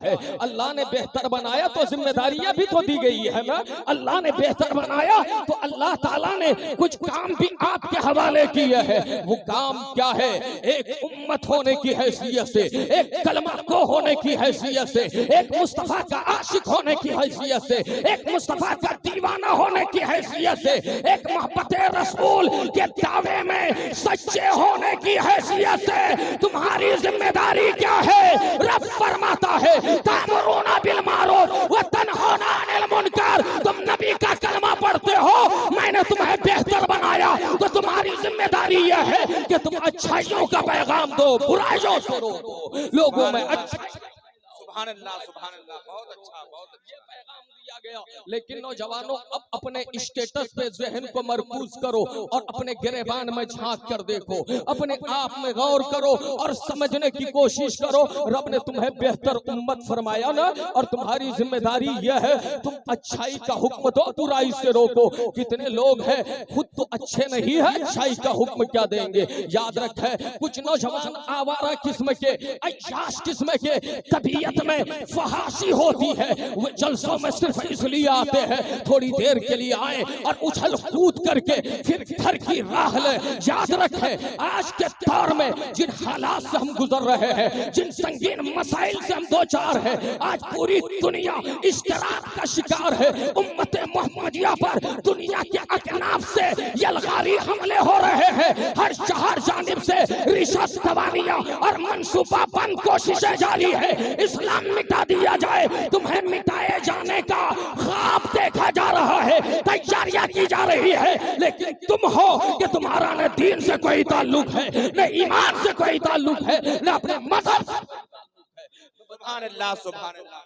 है। अल्लाह ने बेहतर बनाया तो जिम्मेदारियां भी तो दी गई है ना। अल्लाह ने बेहतर बनाया तो अल्लाह ताला ने कुछ काम भी आपके हवाले किए हैं। वो काम क्या है? एक उम्मत होने की हैसियत से, एक कलमा को होने की हैसियत से, एक मुस्तफा का आशिक होने की हैसियत से, एक मुस्तफा का दीवाना होने की हैसियत से, एक मोहब्बत रसूल के दावे में सच्चे होने की हैसियत से तुम्हारी जिम्मेदारी क्या है? रब फरमाता है तामुरूना बिल मारूफ व तनहौना अनिल मुनकर। तुम नबी का कलमा पढ़ते हो, मैंने तुम्हें बेहतर बनाया तो तुम्हारी जिम्मेदारी यह है कि तुम अच्छाइयों का पैगाम दो, बुराइयों से रोको, लोगों में अच्छा। सुभान अल्लाह, सुभान अल्लाह, बहुत अच्छा, बहुत अच्छा पैगाम दिया गया। लेकिन नौजवानों, अब अपने स्टेटस पे जहन को मरकूज करो और अपने गिरेबान में झांक कर देखो, अपने आप में गौर करो और समझने की कोशिश करो। रब ने तुम्हें बेहतर उम्मत फरमाया ना, और तुम्हारी जिम्मेदारी यह है तुम अच्छाई का हुक्म दो, बुराई से रोको। कितने लोग हैं खुद तो अच्छे नहीं है, अच्छाई का हुक्म क्या देंगे? याद रखे, कुछ नौजवान आवारा किस्म के, अय्याश किस्म के, तबीयत में फहाशी होती है। वो जलसों में सिर्फ इसलिए आते हैं थोड़ी देर के लिए आए और उछल कूद करके फिर घर की राह ले। याद रखें, आज के दौर में जिन हालात से हम गुजर रहे हैं, जिन संगीन मसाइल से हम दो चार हैं, आज पूरी दुनिया इश्तराक का शिकार है। उम्मत मोहम्मदिया पर दुनिया के अकनाफ से यलगारी हमले हो रहे हैं। हर चार जानिब से रिश्वत दवानियां और मंसूबा बंद कोशिशें जारी है। इस्लाम मिटा दिया जाए, तुम्हें मिटाए जाने का ख्वाब देखा जा रहा है, तैयारियां की जा रही है। लेकिन तुम हो कि तुम्हारा न दीन से कोई ताल्लुक है, न ईमान से कोई ताल्लुक है, न अपने मजहब से। सुभान अल्लाह, सुभान अल्लाह,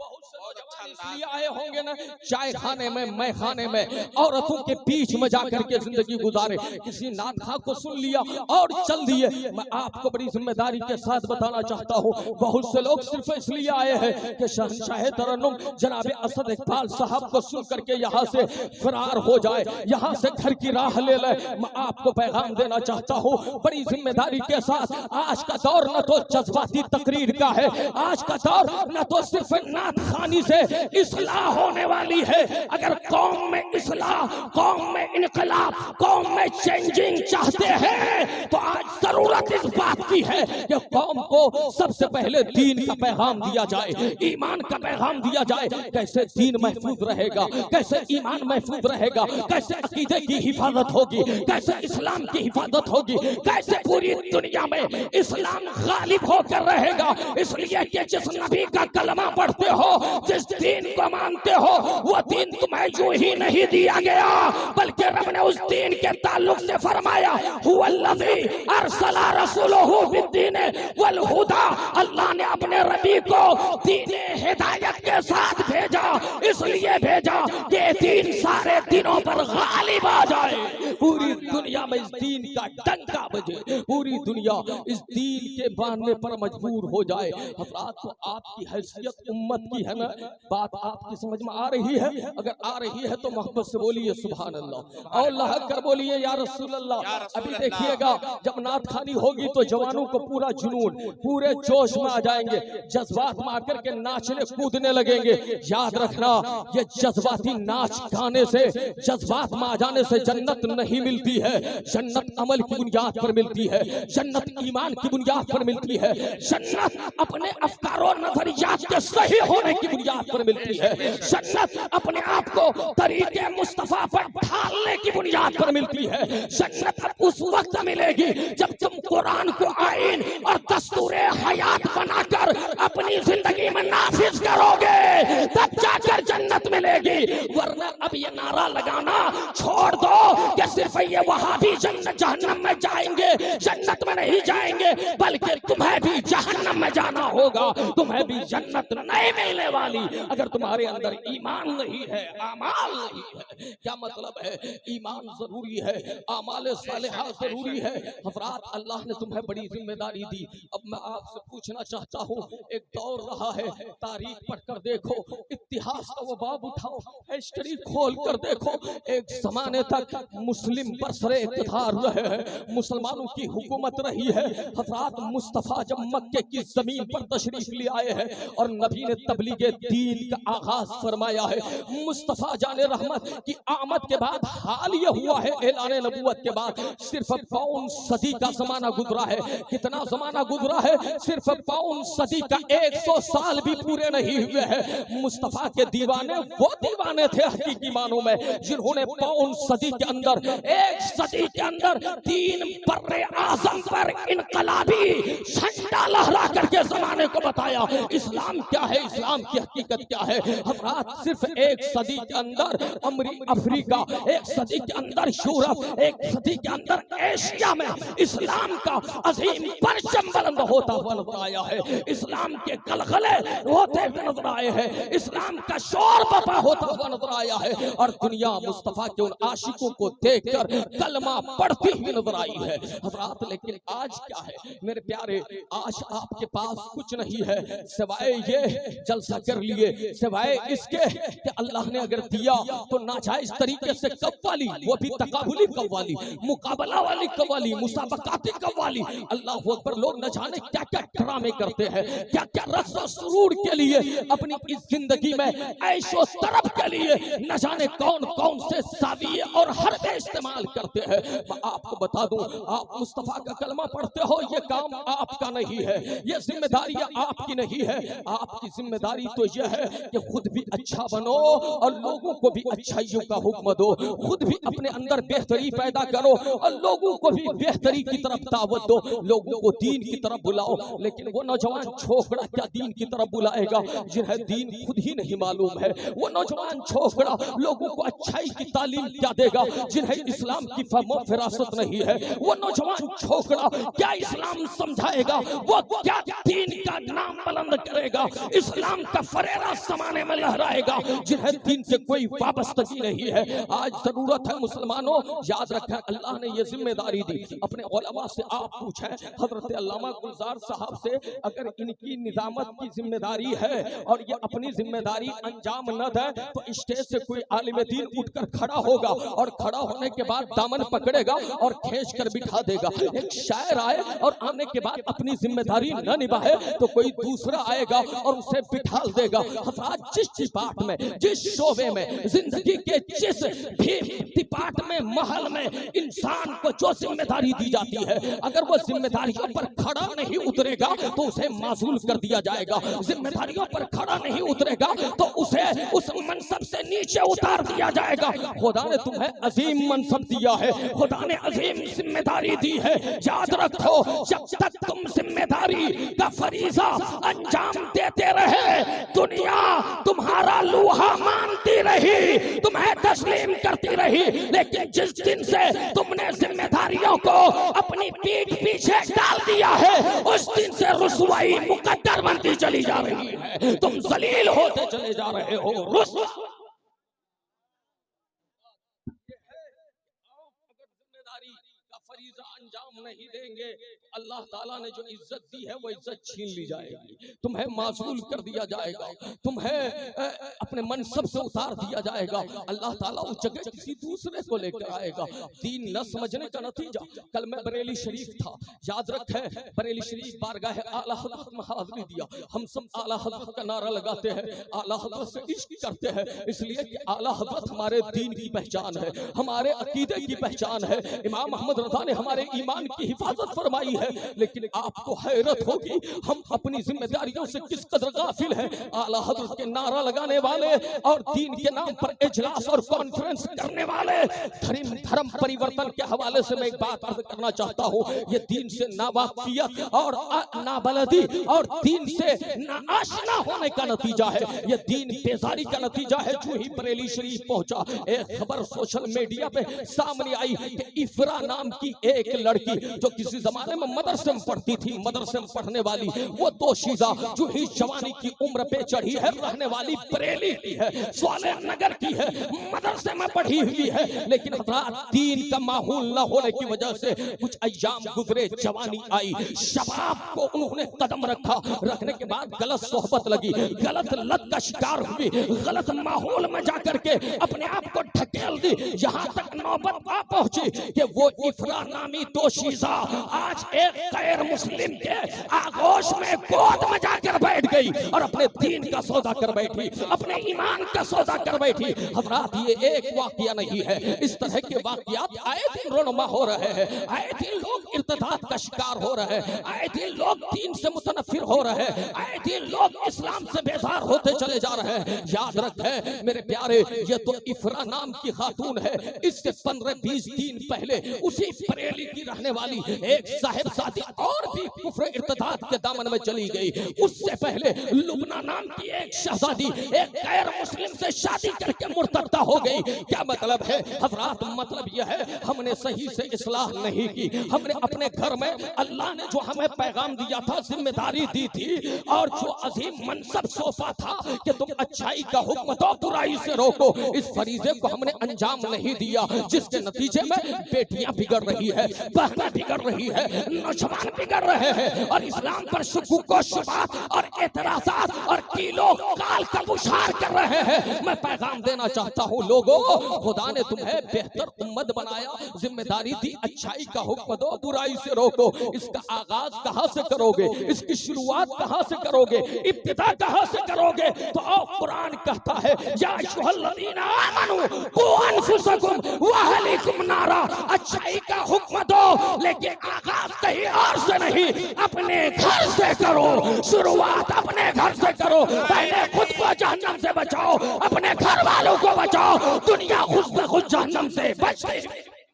बहुत से नौजवान इसलिए आए होंगे ना चाय खाने में, मैं खाने में, औरतों के बीच में जाकर के जिंदगी गुजारे। किसी नादखा को सुन लिया और चल दिए। मैं आपको बड़ी जिम्मेदारी के साथ बताना चाहता हूँ, बहुत से लोग सिर्फ इसलिए आए हैं कि शहंशाह तरन्नुम जनाब असद इकबाल साहब को सुन करके यहाँ से फरार हो जाए, यहाँ से घर की राह ले ले। मैं आपको पैगाम देना चाहता हूँ बड़ी जिम्मेदारी के साथ। आज का दौर न तो जज्बाती तकरीर का है, आज का दौर न तो सिर्फ नात खानी से इस्लाह होने वाली है। अगर कौम में इस्लाह, कौम में इनकलाब, कौम में चेंजिंग चाहते हैं तो आज जरूरत इस बात की है कि कौम को सबसे पहले दीन का पैगाम दिया जाए, ईमान का पैगाम दिया जाए। कैसे दीन महफूज रहेगा, कैसे ईमान महफूज रहेगा, कैसे अकीदे की हिफाजत होगी, कैसे इस्लाम की हिफाजत होगी, कैसे पूरी दुनिया में इस्लाम गालिब होकर रहेगा। इसलिए कि जिस नबी का कलमा पढ़ते हो, जिस दीन को मानते हो, वो दीन तुम्हें यूं ही नहीं दिया गया, बल्कि रब ने उस दीन के ताल्लुक से फरमाया हुवल्लज़ी अरसला रसूलहू बिद्दीन वल हुदा। अल्लाह ने अपने नबी को दीन हिदायत के साथ भेजा, इसलिए भेजा कि दीन सारे दिनों पर गालिब आ जाए, पूरी दुनिया में इस दीन का डंका बजे, पूरी दुनिया इस दीन के मानने पर मजबूर हो जाए। हज़रात, तो आपकी हैसियत उम्मत की है ना, बात आपकी समझ में आ रही है? अगर आ रही है तो मोहब्बत से बोलिए सुभान अल्लाह, और अल्लाह कर बोलिए या रसूल अल्लाह। अभी देखिएगा, जब नात खानी होगी तो जवानों को पूरा जुनून, पूरे जोश में आ जाएंगे, जज्बात में आकर के नाचने कूदने लगेंगे। याद रखना, ये जज्बाती नाच गाने से, जज्बात में आ जाने से जन्नत नहीं मिलती है। जन्नत अमल की बुनियाद पर मिलती है, जन्नत ईमान की बुनियाद पर मिलती है, जन्नत अपने अफकारों नजरियात के सही होने की बुनियाद पर मिलती है, जन्नत अपने आप को तरीके मुस्तफा पर ढालने की बुनियाद पर मिलती है। जन्नत उस वक्त मिलेगी जब तुम कुरान को आईन और दस्तूरे हयात बनाकर अपनी जिंदगी में नाफिज करोगे, तब जाकर जन्नत मिलेगी। वरना अब ये नारा लगाना छोड़ दो कि सिर्फ ये वहां भी जन्नत जहन्नम में जाएंगे, जन्नत में नहीं जाएंगे, बल्कि तुम्हें भी जहन्नम में जाना होगा, तुम्हें भी जन्नत नहीं मिलने वाली अगर तुम्हारे अंदर ईमान नहीं है, आमाल नहीं है। क्या मतलब है? ईमान जरूरी है, आमाल सालिहा जरूरी है। हज़रात, अल्लाह ने तुम्हें बड़ी जिम्मेदारी दी। अब मैं आपसे पूछना चाहता हूँ, एक दौर रहा है, तारीख पढ़कर देखो, इतिहास का बाब उठाओ, हिस्ट्री खोल कर देखो। एक जमाने तक मुस्लिम बरसरे इक़्तिदार रहे हैं, मुसलमानों की हुकूमत रही है। हज़रत मुस्तफ़ा जब मक्के की जमीन पर तशरीफ ले आए हैं और नबी ने तबलीगे दीन का आगाज फरमाया है। मुस्तफ़ा जाने रहमत की आमद के बाद हाल ये हुआ है, ऐलान नबूवत के बाद सिर्फ 5 सदी का जमाना गुजरा है। कितना जमाना गुजरा है? सिर्फ 5 सदी का 100 साल भी पूरे नहीं हुए हैं। मुस्तफ़ा के दीवाने वो दीवाने थे हकीकी मानों में, जिन्होंने 5 सदी के अंदर, 1 सदी के अंदर 3 बर्रे आज़म पर इनकलाबी झंडा लहरा करके जमाने को बताया इस्लाम क्या है, इस्लाम की हकीकत क्या है। हज़रात सिर्फ 1 सदी के अंदर अफ्रीका, 1 सदी के अंदर यूरोप, 1 सदी के अंदर एशिया में इस्लाम का अजीम परचम बुलंद होता हुआ नजर आया है। इस्लाम के गलगले होते हुए नजर आए हैं, इस्लाम का शोर बपा होता हुआ नजर आया है और दुनिया मुस्तफ़ा के उन आशिकों को देखकर कलमा पढ़ती हुई नजर आई है। हज़रात लेकिन आज क्या है मेरे प्यारे? आज आपके पास कुछ नहीं है सिवाय ये जलसा कर लिए, सिवाय इसके कि अल्लाह ने अगर दिया तो नाजायज तरीके से कव्वाली, वो भी तकाबुली कव्वाली, मुकाबला वाली कव्वाली, मुसाबकाती कव्वाली। अल्लाह अकबर, लोग न जाने क्या क्या ड्रामे करते हैं, क्या क्या रक्स और सुरूर के लिए, अपनी इस जिंदगी में ऐशो तरफ के लिए न जाने कौन कौन से साविये और हरबे इस्तेमाल करते हैं। मैं आपको बता दूं, आप मुस्तफ़ा का कलमा पढ़ते हो, ये काम आपका नहीं है, ये जिम्मेदारी आपकी नहीं है। आपकी जिम्मेदारी तो यह है कि खुद भी अच्छा बनो और लोगों को भी अच्छाइयों का हुक्म दो, खुद भी अपने अंदर बेहतरी पैदा करो और लोगों को भी बेहतरी की तरफ दावत दो, लोगों को दीन की तरफ बुलाओ। लेकिन वो नौजवान छोकरा क्या दीन की तरफ बुलाएगा जिन्हें दीन खुद ही नहीं मालूम है? वो नौजवान छोकरा लोगों को अच्छाई की तालीम क्या देगा जिन्हें इस्लाम की फहम फिरासत नहीं है? वो नौजवान छोकरा क्या इस्लाम समझाएगा? वो क्या दीन का नाम बुलंद करेगा, इस्लाम का फरेरा समाने में लहराएगा जिन्हें दीन से कोई वाबस्तगी नहीं है? आज जरूरत है मुसलमानों, याद रखें अल्लाह ने ये जिम्मेदारी दी। अपने उलमा से आप पूछें, हजरत अल्लामा गुलजार साहब से, अगर इनकी निजामत की जिम्मेदारी है और ये अपनी जिम्मेदारी अंजाम न दे तो स्टेज से कोई आलिम दीन उठकर खड़ा होगा और खड़ा होने के बाद दामन पकड़ेगा और खींच कर बिठा देगा। एक शायर आए और आने के बाद अपनी जिम्मेदारी न निभाए तो कोई दूसरा आएगा और उसे बिठा देगा। हज़रात जिस डिपार्ट में, जिस शोबे में, जिंदगी के जिस भी डिपार्ट में, महल में इंसान को जो जिम्मेदारी दी जाती है, अगर वो जिम्मेदारियों पर खड़ा नहीं उतरेगा तो उसे माजूल कर दिया जाएगा। जिम्मेदारियों पर खड़ा नहीं उतरेगा तो उसे उस मनसब से नीचे उतार दिया जाएगा। खुदा ने तुम्हें अजीम मनसब दिया है, खुदा ने अजीम जिम्मेदारी दी है। याद रखो, जब तक तुम जिम्मेदारी का फरीजा अंजाम देते रहे, दुनिया तुम्हारा लूहा मानती रही, तुम्हें तस्लीम करती रही। लेकिन जिस दिन से तुमने जिम्मेदारियों को अपनी पीठ पीछे डाल दिया है, उस दिन से रुसवाई मुकद्दर बनती चली जा रही है, तुम जलील होते चले जा रहे हो। जिम्मेदारी का फरीजा अंजाम नहीं देंगे, अल्लाह ताला ने जो इज्जत दी है वो इज्जत छीन ली जाएगी, तुम्हें मासूल कर दिया जाएगा, तुम्हें अपने मनसब से उतार दिया जाएगा। अल्लाह ताला उस जगह किसी दूसरे को लेकर आएगा। दीन न समझने का नतीजा, कल मैं बरेली शरीफ था, याद रखें बरेली शरीफ बारगाह आला हज़रत में हाज़िरी दिया। हम सब आला हज़रत का नारा लगाते हैं, आला हज़रत से इश्क करते हैं, इसलिए कि आला हज़रत हमारे दीन की पहचान है, हमारे अकीदे की पहचान है। इमाम अहमद रज़ा ने हमारे ईमान की हिफाजत फरमाई है। लेकिन आपको हैरत होगी हम अपनी जिम्मेदारियों से किस कदर गाफिल हैं। आला हज़रत के नारा लगाने वाले और दीन के नाम पर इजलास और कॉन्फ्रेंस करने वाले धर्म परिवर्तन के हवाले से मैं एक बात अर्ज करना चाहता हूँ। ये दीन से नावाकिफियत और नाबलदी और दीन से नाआशना होने का नतीजा है, ये दीन बेजारी का नतीजा है। जो ही बरेली शरीफ पहुंचा, एक खबर सोशल मीडिया पे सामने आई कि इफरा नाम की एक लड़की जो किसी जमाने में मदरसे में पढ़ती थी, मदरसे में पढ़ने वाली वो दोशीजा जो ही जवानी की उम्र पे चढ़ी है, रहने वाली बरेली की है, स्वाले नगर की है, मदरसे में पढ़ी हुई है, लेकिन दीन का माहौल न होने की वजह से कुछ अय्याम गुजरे, जवानी आई, शबाब को उन्होंने कदम रखा, रखने के बाद गलत सोहबत लगी, गलत लत का शिकार हुई, गलत माहौल में जाकर के अपने आप को ढकेल दी, यहाँ तक नौबत आ पहुंची कि वो इफरा नामी दोशीजा आज एक गैर मुस्लिम के आगोश में गोद में जाकर बैठ गई और अपने दीन का सौदा कर बैठी, अपने ईमान का सौदा कर बैठी। हज़रात, ये एक वाकया नहीं है, इस तरह के वाकयात आए दिन रोनमा हो रहे हैं, आए दिन लोग इर्तिदाद का शिकार हो रहे हैं, आए दिन लोग दीन से मुतनफिर हो रहे हैं, आए दिन लोग इस्लाम से बेजार होते चले जा रहे हैं। याद रखें मेरे प्यारे, ये तो इफरा नाम की खातून है, इससे 15-20 दिन पहले उसी बरेली की रहने वाली एक साहिबजादी और भी कुफ्र इर्तिदाद के दामन में चली गई। उससे पहले लुबना नाम की एक शहजादी एक गैर मुस्लिम से शादी करके मुर्तदा हो गई। क्या मतलब है हज़रात? मतलब यह है हमने सही से इस्लाह नहीं की, हमने अपने घर में अल्लाह ने जो हमें पैगाम दिया था, जिम्मेदारी दी थी और जो अजीम मनसब सौंपा था कि तुम अच्छाई का हुक्म दो, बुराई से रोको, इस फरीजे को हमने अंजाम नहीं दिया, जिसके नतीजे में बेटियां बिगड़ रही है, बहनें बिगड़ रही है, नौजवान बिगड़ रहे हैं और इस्लाम पर शुकूक व शुबहात और एतराज़ात और कीलो काल का बुशार कर रहे हैं। मैं पैगाम देना चाहता हूँ लोगों, खुदा ने तुम्हें बेहतर उम्मत बनाया, जिम्मेदारी दी, अच्छाई का हुक्म दो, बुराई से रोको। इसका आगाज कहाँ से करोगे? इसकी शुरुआत कहाँ से करोगे? इब्तिदा कहाँ से करोगे? तो आओ, कुरान कहता है या अय्युहल्लज़ीना आमनू कू अनफुसकुम व अहलीकुम नारा, अच्छाई का हुक्म दो, लेकिन आगाज कहीं और से नहीं, अपने घर से करो, शुरुआत अपने घर से करो। पहले खुद को जहन्नम से बचाओ, अपने घर वालों को बचाओ, दुनिया खुद ब खुद जहन्नम से बच गई।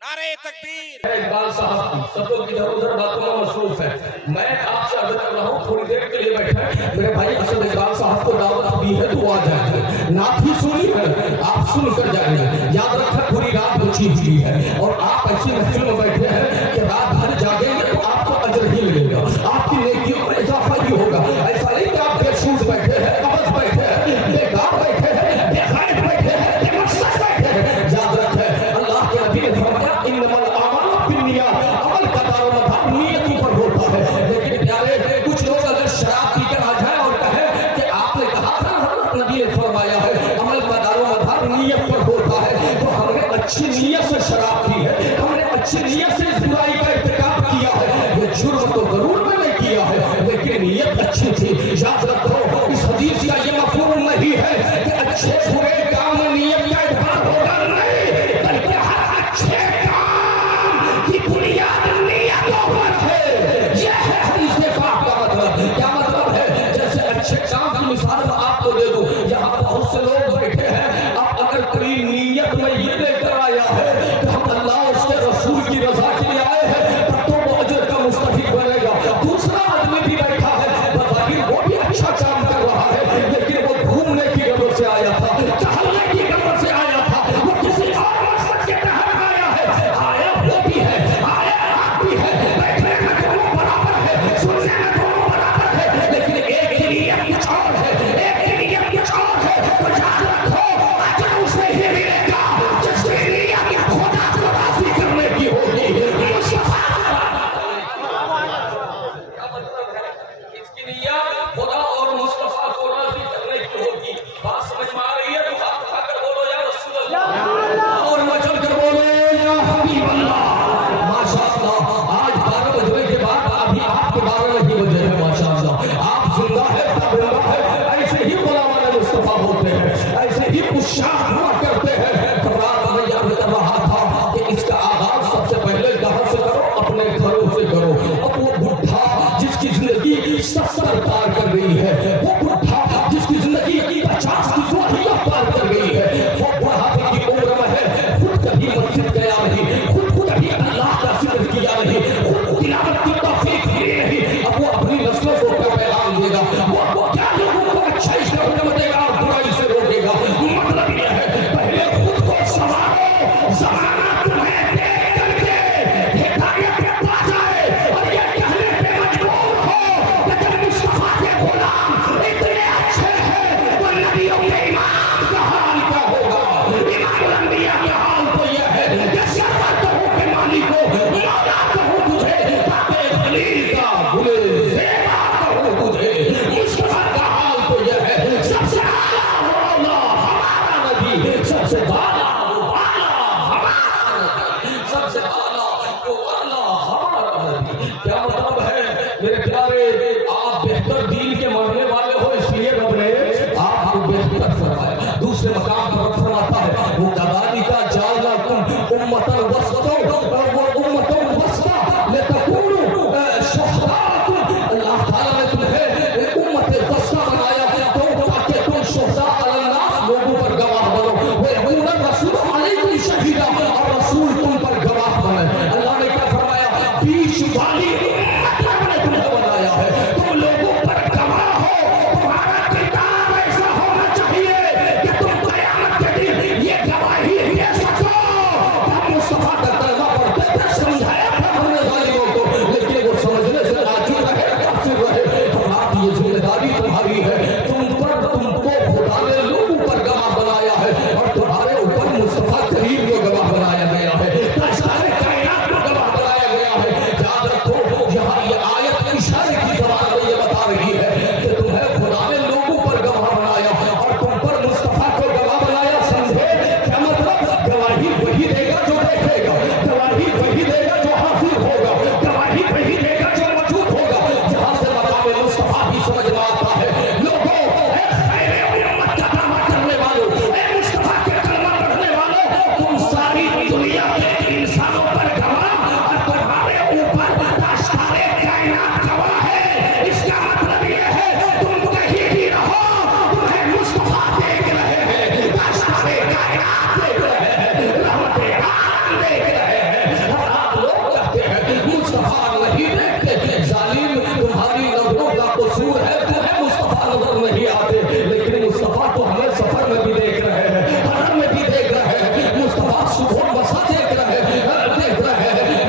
नारे तकबीर। इकबाल साहब सब लोग इधर उधर बातों में मसरूफ है, मैं आपसे अर्ज कर रहा हूँ थोड़ी देर के लिए बैठे। मेरे भाई असद इकबाल साहब को दावत दी है तो आ जाएंगे, नात ही सुनी है, आप सुन कर जाएंगे। याद रखें पूरी रात बची हुई है और आप ऐसी महफिल में बैठे हैं कि रात भर जागेंगे तो आपको अजर ही मिलेगा, आपकी नेकियों में इजाफा ही होगा। ऐसा नहीं कि आप बेसूद बैठे हैं, कबज बैठे हैं, बेकार बैठे हैं, बेखैर बैठे हैं, बेमकसद बैठे हैं। याद रखें अल्लाह के नबी ने फरमाया इन्नमल अमालु बिन्नियात, अमल का दारोमदार नियत पर होता है। लेकिन प्यारे कुछ लोग अगर शराब पीकर आ जाए और कहे कि आपने कहा था हज़रत नबी ने फरमाया है अमल का दारोमदार नियत पर होता है, तो हमने अच्छी नीयत से शराब पी है, हमने अच्छी नीयत से इस बुराई का इर्तिकाब किया है। ये जुर्म तो जरूर मैंने किया है, लेकिन नीयत अच्छी थी। याद रखो इस हदीस का ये मफहूम नहीं है कि अच्छे बुरे काम में नीयत का इजहार होगा, नहीं, बल्कि हर अच्छे काम की बुनियाद नीयतों पर है। यह है हदीस पाक का मतलब। क्या मतलब है? जैसे अच्छे काम की मिसाल मैं आपको दे दूं, यहाँ बहुत से लोग बैठे हैं, अब अगर कोई नीयत में ये लेकर आया है कि हम अल्लाह उसके रसूल की रजा के लिए आए हैं, तब तो वो अजर का मुस्तहिक बनेगा। दूसरा आदमी भी बैठा है, बज़ाहिर वो भी अच्छा काम कर रहा है, लेकिन वो घूमने की गरज से आया था, टहलने की गरज से आया था, वो किसी और मकसद के तहत आया है। आया वो भी है, आया आप भी है, बैठने में दोनों बराबर है, सुनने में दोनों बराबर है, लेकिन एक की नीयत कुछ और है, एक की नीयत दूसरे मकाम पर फरमाता है वो कबाली का जालना तुम उम्मतन वसतो वो उम्मतन वसता लतकूनु शुहदातुम। अल्लाह ताला ने तुम्हें उम्मत वसता बनाया तो ताकि तुम शुहदा अलन्नास लोगों पर गवाह बनो। वे यकून रसूल अलैकुम शहीदा और रसूल तुम पर गवाह बने। अल्लाह ने क्या फरमाया बीच वाली मैंने तुम्हें बनाया है तुम लोगों पर गवाह हो। तुम्हारा किरदार ऐसा होना चाहिए कि तुम कयामत के दिन ये गवाही दे सको। मुस्तफा का कलमा पढ़ते थे समझाया था हमने जालिमों को लेकिन वो समझने से आजू रहे काफिर रहे। तो आप ये जिम्मेदारी तुम्हारी है तुमको खुदा ने लोगों पर गवाह बनाया है और तुम्हारे ऊपर मुस्तफा करीम को गवाह बनाया गया है सारे कायनात को गवाह बनाया गया है। याद रखो यहाँ ये आयत इशारे की जबान में ये बता रही है कि तुम्हें खुदा ने लोगों पर गवाह बनाया और तुम पर मुस्तफा को गवाह बनाया। समझे क्या मतलब? गवाही वही देगा जो देखेगा, गवाही वही देगा जो हाजिर होगा, गवाही वही देगा जो मौजूद होगा। जहाँ से मकाम मुस्तफा भी समझ में आता है लोगों उम्मत का दावा करने वालों मुस्तफा के कलमा पढ़ने वालों तुम सारी दुनिया के इंसानों पर गवाह और तुम्हारे ऊपर ताशकारे कायनात गवाह है। इसका मतलब ये है तुम कहीं भी रहो तुम्हें मुस्तफा देख रहे हैं, ताशकारे कायनात देख रहे हैं, रहमते आलम देख रहे हैं। और आप लोग कहते हैं मुस्तफा नहीं देखते। जालिम तुम्हारी नजरों का कसूर है तुम्हें मुस्तफा नजर नहीं आते लेकिन मुस्तफा तो हमें सफर में भी देख रहे हैं, हर में भी देख रहे हैं। मुस्तफा सुबह बसा देख रहे हैं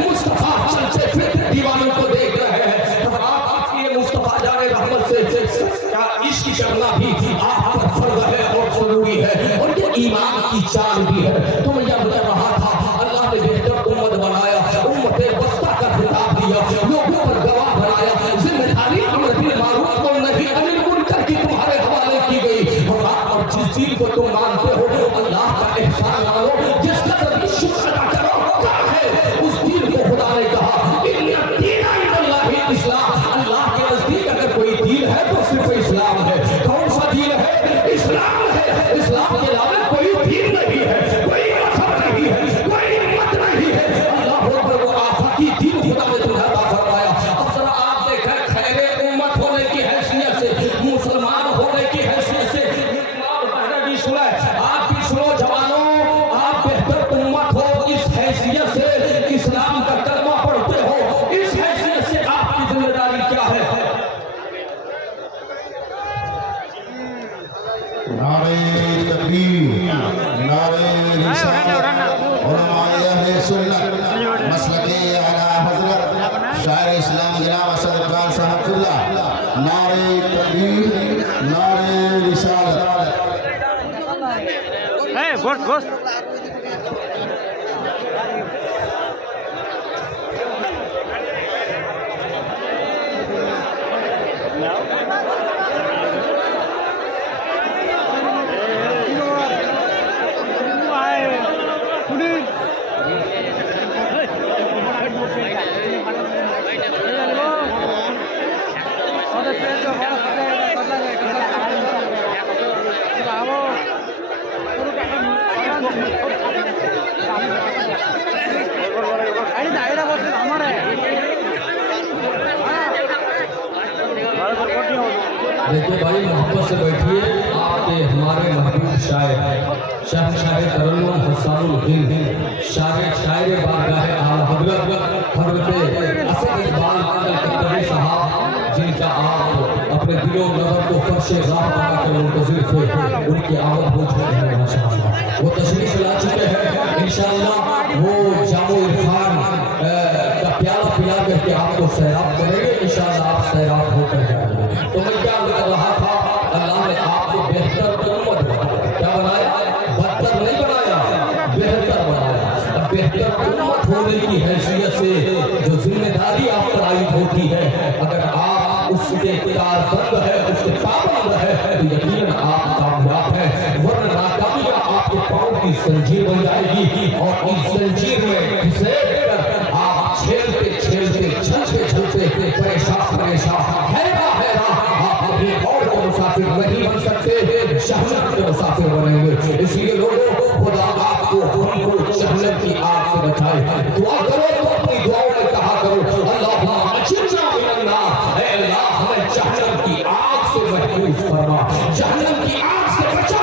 मुस्तफा चलते फिरते दीवानों को देख रहे हैं। तो आप ये मुस्तफा जाने रहमत से क्या इश्क करना भी आप पर फर्ज है और जरूरी है और ये ईमान की चाल भी है। तो मैं यह बता रहा था अल्लाह ने बेहतर उम्मत बनाया, उम्मत वस्ता का खिताब दिया, लोगों पर गवाह बनाया, जिम्मेदारी अमर बिल मारूफ और नही अनिल मुनकर की तुम्हारे हवाले की गई। और जिस चीज को तुम मानते हो अल्लाह का एहसान मानो, जिसका कभी शुक्र अदा करो क्या है उस दीन को खुदा ने कहा इस्लाम। अल्लाह के नजदीक अगर कोई दीन है तो सिर्फ इस्लाम है। कौन सा दीन है? इस्लाम है। इस्लाम के अलावा कोई दीन नहीं है, कोई मजहब नहीं है, कोई मत नहीं है। अल्लाह पर वो आफाकी दीन खुदा ने तुम्हें अता फरमाया। अब जरा आप देखें खैरे उम्मत होने की हैसियत से, मुसलमान होने की हैसियत से भी सुने, आप भी सुनो जवानों, आप बेहतर उम्मत हो इस हैसियत से, इस्लाम का कलमा पढ़ते हो इस हैसियत से आपकी जिम्मेदारी क्या है? नारे तकबीर, नारे रिसालत, उलमाए अहले सुन्नत, मसलके आला हज़रत शायर इस्लाम जनाब असद खान साहबुल्लाह। नारे तकबीर, नारे रिसालत। गोश्त देखिए भाई मोहब्बत से बैठिए। आपके हमारे महबूब शायर शायर तरन्नुम हसानुल हिंद शायर बारगाह आला हज़रत असद इकबाल कलकत्तवी साहब जिनका आप अपने दिलो नजर को फर्शे राह बनाकर मुंतज़िर थे, उनकी आमद हो चुकी है माशाअल्लाह। वो तशरीफ ला चुके हैं इंशाअल्लाह। वो जामो इरफान का प्याला पिला करके आपको सैराब करेंगे इंशाअल्लाह। आप सैराब होकर जाएंगे। तो मैं क्या कर रहा था, अल्लाह ने आपको बेहतर उम्मत बनाया। क्या बनाया? बदतर नहीं बनाया, बेहतर बनाया। अब बेहतर उम्मत होने की हैसियत से जो जिम्मेदारी आप पर आयद होती है, अगर आप उसके कारबंद है, उसके पाबंद है तो यकीनन आप कामयाब हैं, वरना नाकामियां आपके पांव की जंजीर बन जाएगी और इस जंजीर में घिसे आप छेलते छेलते चलते चलते परेशान आप कभी और को मुसाफिर नहीं बन सकते। जहन्नम के मुसाफिर बनेंगे। इसलिए लोगों, खुदा आपको हमको जहन्नम की आग से बचाए। दुआ करो तो अपनी दुआओं में कहा करो, अल्लाहुम्मा अजिरना मिनन नार, ऐ अल्लाह हमें जहन्नम की आग से महफूज फरमा, जहन्नम की आग से बचा।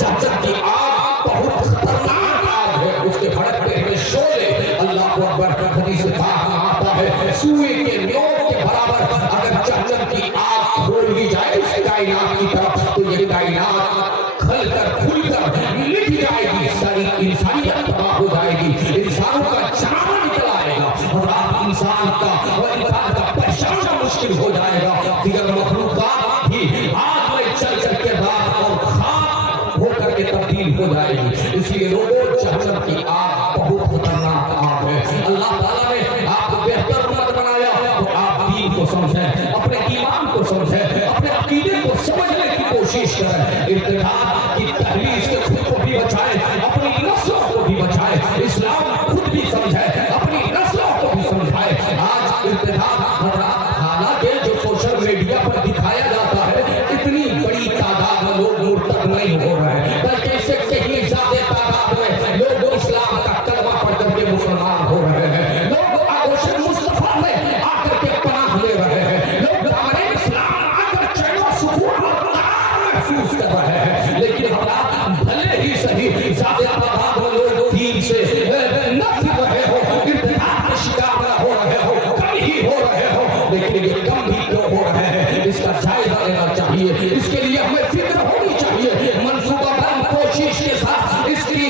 जहन्नम की आग बहुत खतरनाक आग है, उसके भड़कते हुए शोले, अल्लाह अकबर, हदीस पाक में आता है सुई के नोक के बराबर अगर जहन्नम की आग खोल दी जाए इस कायनात की तरफ, तो ये कायनात खलकर खुलकर मिट जाएगी, सारी इंसानियत तबाह हो जाएगी, इंसानों का जान निकल आएगा और आप इंसान का और इंसान का पहचानना मुश्किल हो जाएगा। दिगर मखलूकात भी आग में चल करके राख और खाक होकर के तब्दील हो जाएगी। इसलिए लोगों, जहन्नम की आग बहुत खतरनाक आग है। अल्लाह ताला ने आपको बेहतर उम्मत बनाया तो आप दीन को समझें, अपने ईमान को समझें, अपने अकीदे को समझने की कोशिश करें, इर्तिदाद की तहलील से खुद को भी बचाएं, अपनी नस्लों को भी बचाएं, इस्लाम खुद भी समझें, अपनी नस्लों को भी समझाएं। आज इर्तिदाद, हालांकि जो सोशल मीडिया पर दिखाया जाता है, इतनी बड़ी तादाद में लोग मुर्तद नहीं हो रहे हैं, बल्कि इससे कहीं ज्यादा तादाद में लोग इस्लाम का कलमा पढ़ करके मुसलमान हो रहे हैं, लोग आगोश मुस्तफा में आकर के पनाह ले रहे हैं, लोग हमारे इस्लाम आकर चैन सुकून और आराम महसूस कर रहे हैं। लेकिन हमारा भले ही सही ज्यादा तादाद में लोग दीन से नफरत रहे हो, इर्तिदाद के शिकार न हो रहे हो, कम ही हो रहे हो, लेकिन ये कम भी क्यों हो रहे हैं, इसका जायजा लेना चाहिए। इसके लिए हमें फिक्र होनी चाहिए, मंसूबाबंद कोशिश के साथ इसकी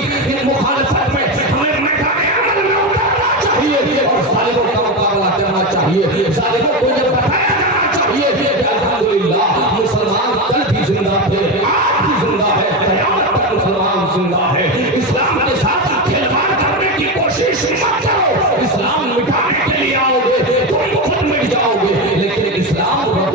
मुखालफत में हमें मैदान अमल में उतरना चाहिए और जालिमों का मुकाबला करना चाहिए। जालिमों को ये बताया जाना चाहिए कि अल्हम्दुलिल्लाह मुसलमान कल भी जिंदा थे, आज भी जिंदा है, क़यामत तक मुसलमान जिंदा है। इस्लाम के साथ खिलवाड़ करने की कोशिश मत करो, इस्लाम मिटाने के लिए आओगे तुम खुद मिट जाओगे, लेकिन इस्लाम रब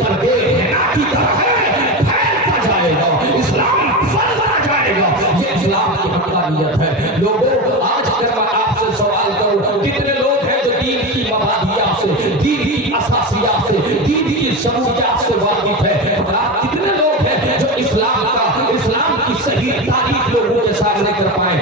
पर्दे की तरह फैलता जाएगा, इस्लाम फैलता जाएगा। ये इस्लाम की हक़ानियत है। लोगों, आज अगर मैं आपसे सवाल करूं, कितने लोग हैं जो दीन की मबादियात से, दीन की असासियात से, दीन की ज़रूरियात से वाकिफ है? कितने लोग हैं जो इस्लाम की सही तारीफ लोगों के सामने कर पाए?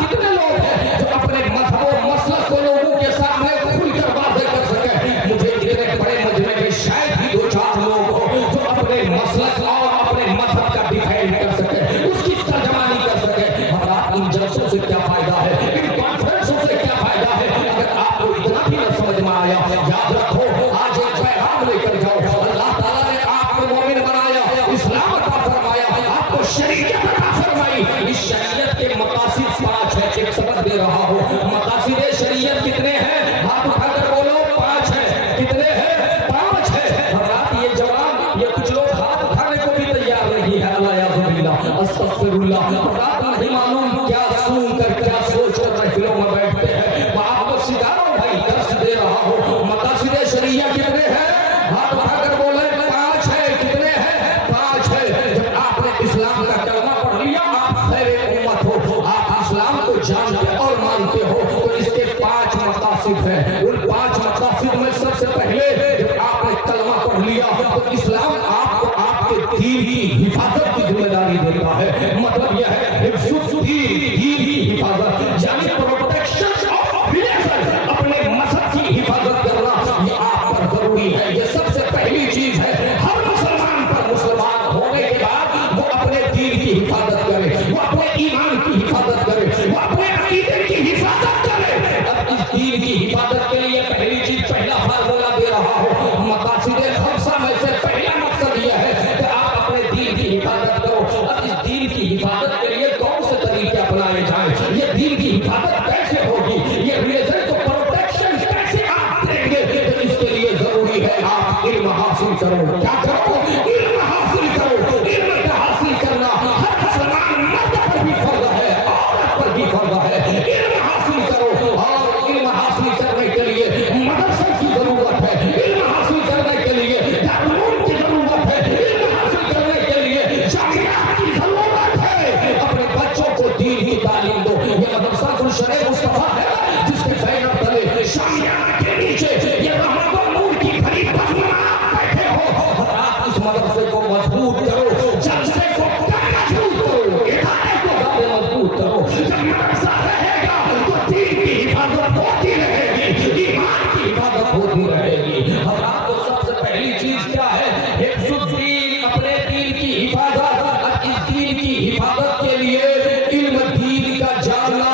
कितने लोग हैं जो अपने मजहब और मसलक को लोगों के सामने खुलकर वाज़ेह कर सके? मुझे इतने बड़े मजमे में शायद ही 2-4 लोग हो जो अपने मसलक और अपने मजहब का डिफेंड कर सके, उसकी तर्जमानी कर सके। इन जलसों से क्या फायदा है, इन कॉन्फ्रेंसों से क्या फायदा है, अगर आपको इतना भी न समझ में आया? याद रखो, आज एक पैगाम लेकर जाओ। अल्लाह ताला ने आपको मोमिन बनाया, इस्लाम अता फरमाया, आपको शरीयत अता फरमाई। इस शरीयत के मकासिद 5 है। एक सबक दे रहा हूँ, मकासिद शरीयत कितने हैं? हाथ उठाकर बोलो, 5 है। कितने हैं? 5 है। ये जवान, ये कुछ लोग हाथ उठाने को भी तैयार नहीं है। अल्लाह याज़ुबिल्लाह, अस्तग़फिरुल्लाह, नहीं मालूम क्या सुनकर क्या सोचकर महफिलों में बैठते हैं। मैं आपको सिखा रहा हूं भाई, दर्स दे रहा हूं। मकासिद शरीयत कितने हैं? हाथ उठाकर बोले, 5 है। कितने हैं? 5 है। जब आपने इस्लाम का कलमा पढ़ लिया, आप खैर उम्मत हो, आप इस्लाम को जानते और मानते हो, तो इसके 5 मकासिद हैं। उन 5 मकासिद में सबसे पहले जब आपने कलमा पढ़ लिया तो इस्लाम आपको आपके दीन की हिफाजत की जिम्मेदारी देता है। मतलब यह है दीन की हिफाजत, यानी प्रोटेक्शन ऑफ रिलीजन, अपने मजहब की हिफाजत करना ये आप पर जरूरी है। ये सबसे पहली चीज है। हर मुसलमान पर, मुसलमान होने के बाद वो अपने दीन की हिफाजत करे, वो अपने ईमान की हिफाजत करे, वो अपने अकीदे की हिफाजत करे। अब इस दीन की हिफाजत के लिए पहली चीज, पहला फार्मूला दे रहा हूं, मकासिद खमसा में से पहला मकसद यह है कि आप अपने दीन की हिफाजत करो। अब इस दीन की हिफाजत के लिए कौन से तरीके अपनाए जाएं? ये दीन की हिफाजत कैसे होगी? ये रिलीजन को प्रोटेक्शन कैसे आप देंगे? तो इसके लिए जरूरी है आप इल्म हासिल करो। क्या करो? इल्म हासिल करो। इल्म का हासिल करना हर मुसलमान मर्द पर भी फर्ज है, औरत पर भी फर्ज है। इल्म हासिल करो, और इल्म हासिल करने के लिए मदरसे की जरूरत है, इल्म हासिल करने के लिए दारुल की जरूरत है, इल्म हासिल करने के लिए जामियात की जरूरत है। अपने बच्चों को दीन की तालीम दो। ये मदरसा गुलशन मुस्तफा है, जिसके बैनर तले शामियाना के नीचे ये रहमत और नूर की भरी बदमना बैठे हो, और आप इस इस मदरसे को मजबूत करो, जलसे को मजबूत करो, इदारे को ज्यादा मजबूत करो। जब मदरसा रहेगा तो दीन की हिफाजत होती रहेगी, ईमान की हिफाजत होती रहेगी। और आपको सबसे पहली चीज क्या है? हिफ्जुद्दीन, अपने दीन की हिफाजत। अब इस दीन की हिफाजत के लिए इल्म दीन का जानना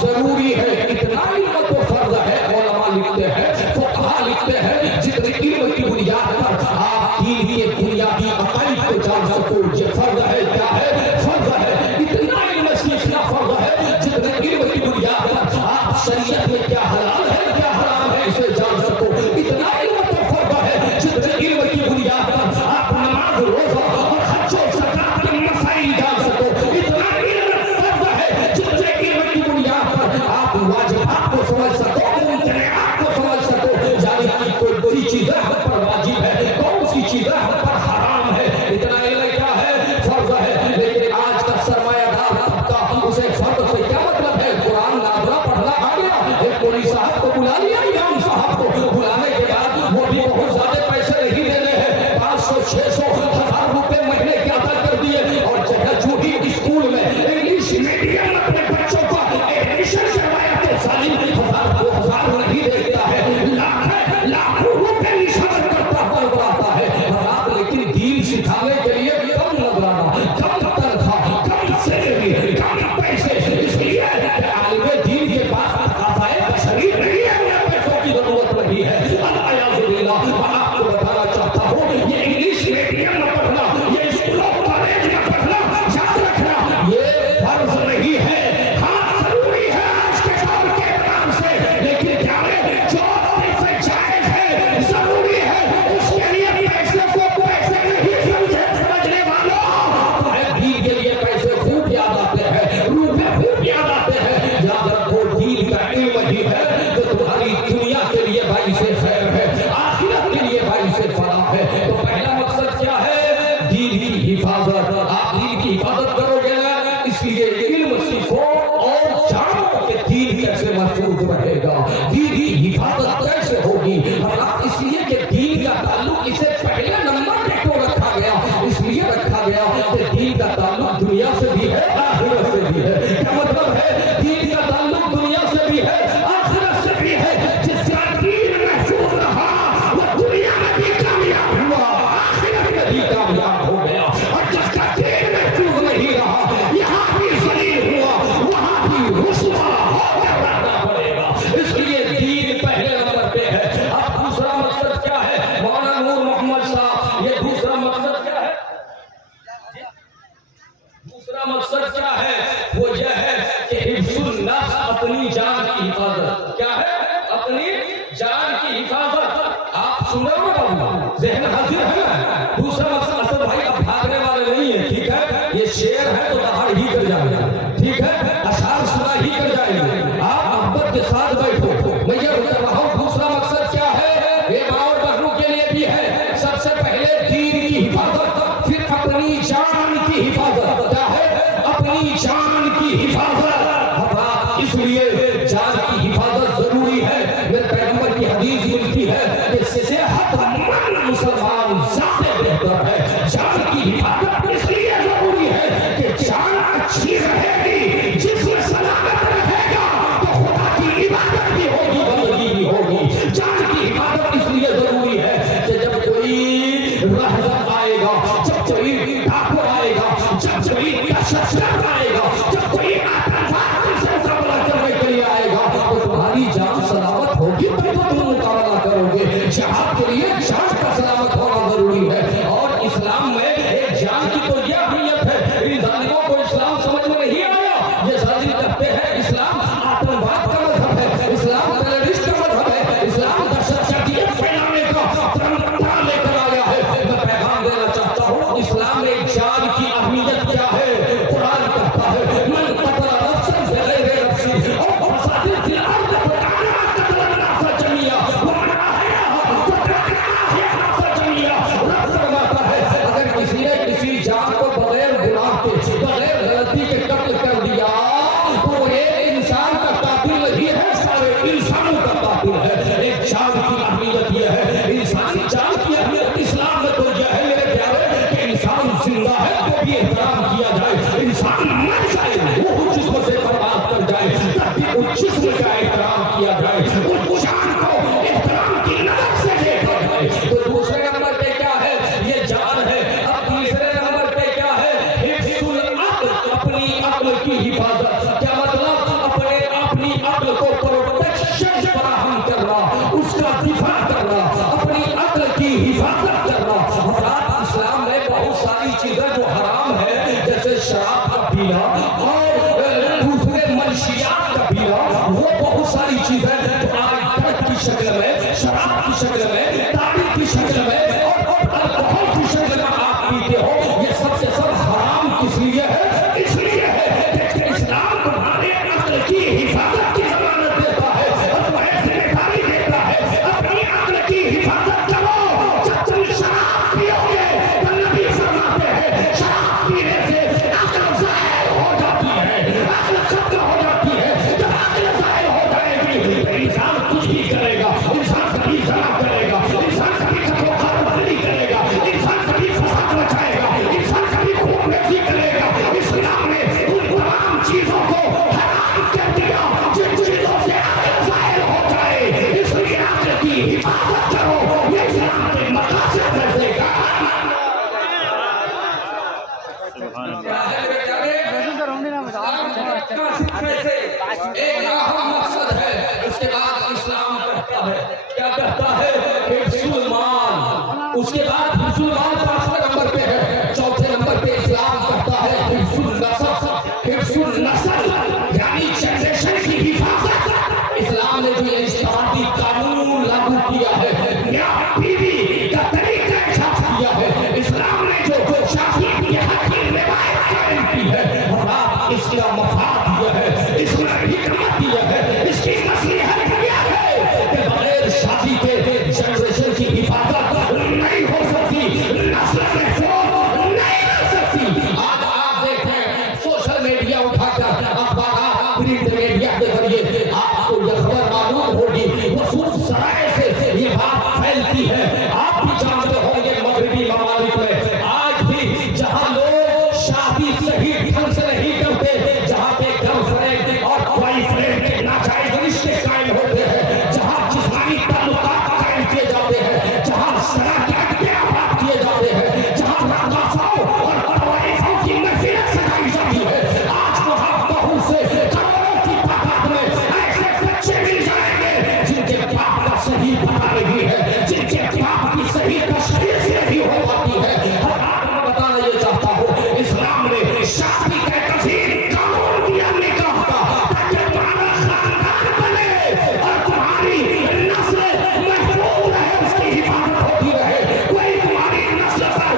जरूरी है। इतना इल्म तो फर्ज है, उलमा लिखते हैं, फुक़हा लिखते हैं, जितने इल्म की बुनियाद पर आप दीन के बुनियादी अकाइद को जान सको, ये फर्ज है। क्या है? फर्ज है। इतना इल्म सीखना फर्ज है, जितने इल्म की बुनियाद पर आप शरीयत में क्या हलाल है क्या हराम है इसे जान सको। इतना इल्म तो फर्ज है, जितने इल्म की बुनियाद पर आप नमाज, रोजा और हज और ज़कात के मसाइल जान सको। इतना इल्म फर्ज है, जितने इल्म की बुनियाद पर आप वाजिबात को समझ सको, मुमतनिआत को समझ सको। यानी कि कौन सी चीजें हम पर वाजिब है, कौन सी चीजें हम पर हराम है, इतना इल्म क्या है? फर्ज है। लेकिन आज का सरमायादार तबका, उसे फर्ज से क्या मतलब है? कुरान नाज़िला पढ़ना आ गया, एक मौलवी साहब को बुला लिया, इमाम साहब को बुलाने के बाद वो भी बहुत ज्यादा पैसे नहीं देने हैं, 500, 600, 1000 रुपए महीने के अदा कर दिए। और जगह छूटी स्कूल में इंग्लिश मीडियम में अपने बच्चों को एडमिशन करवाया तो सालिम 1000, 2000 नहीं देता है, लाखों रुपए निशान करता नजर आता है। और आप लेकिन दीन सिखाने के लिए कम नजराना, कम तनख्वाह, कम सैलरी, कम पैसे, इसलिए आलिम दीन के पास आता है शरीर नहीं है, उन्हें पैसों की जरूरत नहीं है। अल्लाह मैं आपको बताना चाहता हूँ, ये इंग्लिश मीडियम में पढ़ना, ये स्कूलों कॉलेज में पढ़ना, याद रखना ये फर्ज नहीं है। हाँ जरूरी है आज के दौर के नाम से, लेकिन क्या है जो पैसे जायज है, जरूरी है, उसके लिए पैसे को पैसे नहीं समझने वालों, दीन के लिए पैसे खूब याद आते हैं, रुपए खूब याद आते हैं। याद रखो दीन का इल्म ही है जो तुम्हारी दुनिया के लिए भाई से खैर है, आखिरत के लिए भाई से फलाह है। तो पहला मकसद क्या है? दीन की हिफाजत। आप दीन की हिफाजत करोगे ना, इसलिए इल्म सीखो और जानो कि दीन कैसे महफूज रहेगा, दीन की हिफाजत कैसे होगी। और आप इसलिए कि दीन का ताल्लुक इसे पहले नंबर पे क्यों रखा गया? इसलिए रखा गया कि दीन का ताल्लुक दुनिया से भी है, आखिरत से भी है। क्या मतलब है? दीन का ताल्लुक दुनिया से भी है, आखिरत से भी है। जिसका दीन महफूज रहा वो दुनिया में भी कामयाब हुआ, आखिरत में भी कामयाब हो गया। और जिसका दीन महफूज नहीं रहा, यहाँ भी ज़लील हुआ, वहाँ भी रुसवा होकर रहना पड़ेगा। इसलिए दीन पहले नंबर पे है। अब दूसरा मकसद क्या है? मौलाना नूर मोहम्मद साहब, ये दूसरा मकसद क्या है? दूसरा मकसद क्या है? वो यह है कि हिफ्जुन नफ्स, अपनी जान की हिफाजत। क्या है? अपनी जान की हिफाजत। आप सुन रहे हो ना, ज़हन हाजिर है ना? दूसरा मकसद, असद भाई अब भागने वाले नहीं है, ठीक है? ये शेर है तो दहाड़ ही कर जाएगा, ठीक है? अशार सुना ही कर जाएंगे। आप मोहब्बत के साथ बैठो, मैं ये बता रहा हूँ। दूसरा मकसद क्या है? ये और बहनों के लिए भी है। सबसे पहले दीन की हिफाजत, फिर अपनी जान की हिफाजत। क्या है? अपनी जान की हिफाजत। इसलिए जान की हिफाजत जरूरी है। मेरे पैगंबर की हदीस मिलती है कि सेहतमंद मुसलमान ज्यादा बेहतर है। जान की हिफाजत इसलिए जरूरी है कि जान अच्छी रहेगी, जिसमें सलामत रहेगा तो खुदा की इबादत भी होगी, बंदगी भी होगी। जान की हिफाजत इसलिए जरूरी है कि जब कोई रहमत आएगा, जब कोई डाकू आएगा, जब कोई दहशतगर्द आएगा, जब कोई आतंकवादी से मुकाबला करने के लिए आएगा, तो तुम्हारी जान सलामत होगी तभी तो तुम मुकाबला करोगे। जहाद के लिए जान का सलामत होना जरूरी है। और इस्लाम में एक जान की तो यह अहमियत है। इन जालिमों को इस्लाम समझ में नहीं आया, ये जालिम कहते हैं इस्लाम आतंकवाद का मजहब है, इस्लाम टेररिस्ट का मजहब है, इस्लाम दहशतगर्दियत फैलाने का परंपरा लेकर आया है। मैं पैगाम देना चाहता हूँ, इस्लाम में जान की अहमियत क्या है? कुरान कहता है मन कतला नफ्सन बगैर नफ्सिन और फसाद फिल अर्द फकाना कतला नफ्स जमिया व मन अहयाहा फकाना अहयाहा जमिया। रब फरमाता है अगर किसी ने किसी जान को बगैर गुनाह के, बगैर गलती के कत्ल कर दिया तो वो एक इंसान का कातिल नहीं है, सारे इंसानों का कातिल है। एक जान की अहमियत यह है। इंसानी जान की अहमियत इस्लाम में तो यह है मेरे जिंदा है तो भी एहतराम किया जाए। इंसान मर जाए, वो जिस्म से बर्बाद कर जाए, तब भी उस जिस्म का एहतराम किया जाए, उस जान को एहतराम की नजर से देखा जाए। तो दूसरे नंबर पे क्या है? ये जान है। अब तीसरे नंबर पे क्या है? हिफ्जुल अक्ल, अपनी अक्ल की हिफाजत। क्या मतलब? अपनी अक्ल को प्रोटेक्शन फराहम करना, उसका दिफा करना, अपनी अक्ल की हिफाजत करना। इस्लाम में बहुत सारी चीजें जो हराम है, जैसे शराब का पीना और दूसरे मंशियात का पीना, वो बहुत सारी चीजें जो आज ड्रग की शक्ल में, शराब की शक्ल में, ताड़ी की शक्ल में और अल्कोहल की शक्ल में आप पीते हो, ये सबसे सब हराम किस लिए है? इसलिए है कि इस्लाम तुम्हारे अक्ल की हिफाजत की जमानत देता है और तुम्हें जिम्मेदारी देता है अपनी अक्ल की हिफाजत करो। जब तुम शराब पियोगे तो नबी फरमाते हैं शराब पीने से अक्ल ज़ाहिर हो जाती है, अक्ल खत्म हो जाती है। जब अक्ल ज़ाहिर हो जाएगी तो इंसान कुछ भी करेगा, इंसान कभी ज़ना करेगा, इंसान कभी नहीं करेगा, इंसान कभी फसाद मचाएगा, इंसान कभी खून बेइज्जती करेगा। इस्लाम ने उन तमाम चीजों को हराम कर दिया जिन चीजों से अक्ल ज़ाहिर हो जाए। इसलिए अक्ल की हिफाजत करो, ये इस्लाम के मकासद में से एक मकसद है। उसके बाद इस्लाम कहता है, क्या कहता है? हिफ्जुल माल। उसके बाद हिफ्जुल माल 5वें नंबर पे है। चौथे नंबर पे इस्लाम कहता है हिफ्जुल नस्ल। हिफ्जुल नस्ल यानी जनरेशन की हिफाजत। इस्लाम ने जो ये इस्लामी कानून लागू किया है, न्याय बीवी का तरीका इजाद किया है, इस्लाम ने जो शादी की हक की रिवायत कायम की है, इसका मफाद दिया है, इसमें हिकमत दिया है, इसकी मसलहत दिया है कि बगैर शादी के जनरेशन की हिफाजत नहीं हो सकती, नस्ल महफूज नहीं रह सकती। आज आप देखें सोशल मीडिया उठाकर, अखबार, प्रिंट मीडिया के जरिए आपको यह खबर मालूम होगी, वसूल सराय से ये बात फैलती है। आप भी जानते होंगे मगरबी ममालिक में आज भी जहां लोग शादी सही ढंग से नहीं करते, जहां पे गर्लफ्रेंड और बॉयफ्रेंड के नाजायज रिश्ते कायम होते हैं, जहां जिस्मानी ताल्लुकात कायम किए जाते हैं, जहां शराब के अड्डे आबाद किए जाते हैं, जहां रक़ासाओं और तवाइफों की महफिलें सजाई जाती है, आज वहां बहू से करोड़ों की तादाद में ऐसे बच्चे मिल जाएंगे जिनके बाप का सही पता नहीं है, जिनके बाप की सही तशख़ीस नहीं हो पाती है। मैं बताना ये चाहता हूँ, इस्लाम ने शादी का कसीर कानून दिया निकाह का, ताकि तुम्हारा खानदान बने और तुम्हारी नस्ल महफूज रहे, उसकी हिफाजत होती रहे। कोई तुम्हारी नस्ल पर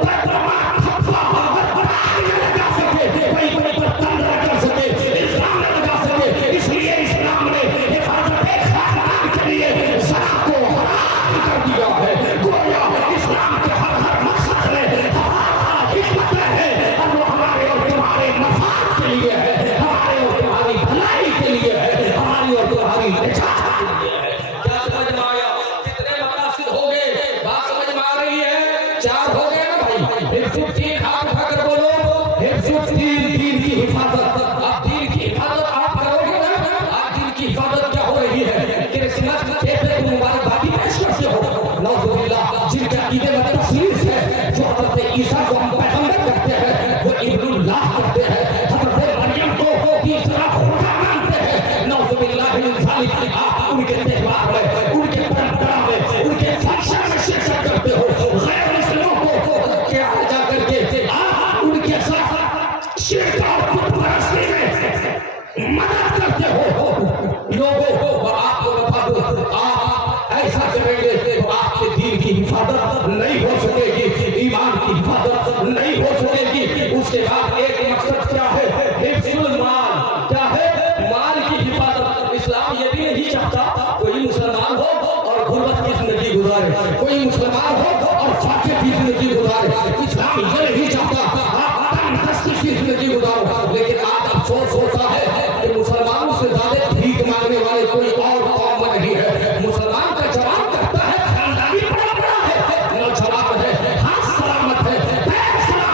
बदतमीज थप्पा और दाग न लगा सके, कोई कोई पर तंग न कर सके, इल्जाम न लगा सके। इसलिए इस्लाम ने हिफाजत खानदान के लिए ज़ना को हराम कर दिया है। गोया इस्लाम के हर मकसद में हिकमत है और वो हमारे और तुम्हारे मफाद के लिए है, हमारे और तुम्हारी भलाई के लिए है, हमारी और तुम्हारी निजात के लिए है। क्या समझ में आया? कितने मकासद हो गए? बात समझ में आ रही है? 4 हो गए ना भाई। हिफ्जुल दीन, हाथ उठाकर बोलो हिफ्जुल दीन, दीन की हिफाजत। आप दीन की हिफाजत आप करोगे ना? आप दीन की हिफाजत क्या हो रही है? क्रिसमस के पे मुबारकबादी पेश करते हो, नौजुबिल्लाह, जिनके अकीदे में तस्लीस है, जो हज़रत ईसा को हम पैगंबर कहते हैं, वो इब्नुल्लाह कहते हैं, हज़रत मरियम को तीसरा खुदा मानते हैं, नौजुबिल्लाह मिन ज़ालिक। आप उनके त्योहार में, उनके परंपरा में, उनके फंक्शन में शिरकत करते हो, गैर मुस्लिमों को क्या जा करके आप उनके साथ शिरक और बुत परस्ती में मदद करते हो। लोगों को आपको बता दो, आप ऐसा करेंगे तो आपके दीन की हिफाजत नहीं हो सकेगी, ईमान की हिफाजत नहीं हो सकेगी। उसके बाद एक मकसद क्या है? हिफ्जुल माल। क्या है? माल की हिफाजत। इस्लाम ये भी नहीं चाहता कोई मुसलमान हो और गुर्बत की जिंदगी गुजारे, कोई मुसलमान हो और फाके की जिंदगी गुजारे। इस्लाम ये नहीं चाहता आप तंदुरुस्ती की जिंदगी गुजारो। लेकिन आज अफसोस होता है कि मुसलमानों से ज्यादा भीख मांगने वाले कोई और कौम नहीं है। मुसलमान का जवाब करता है खानदानी परंपरा है, जवाब है हाथ सलामत है, पैर सलामत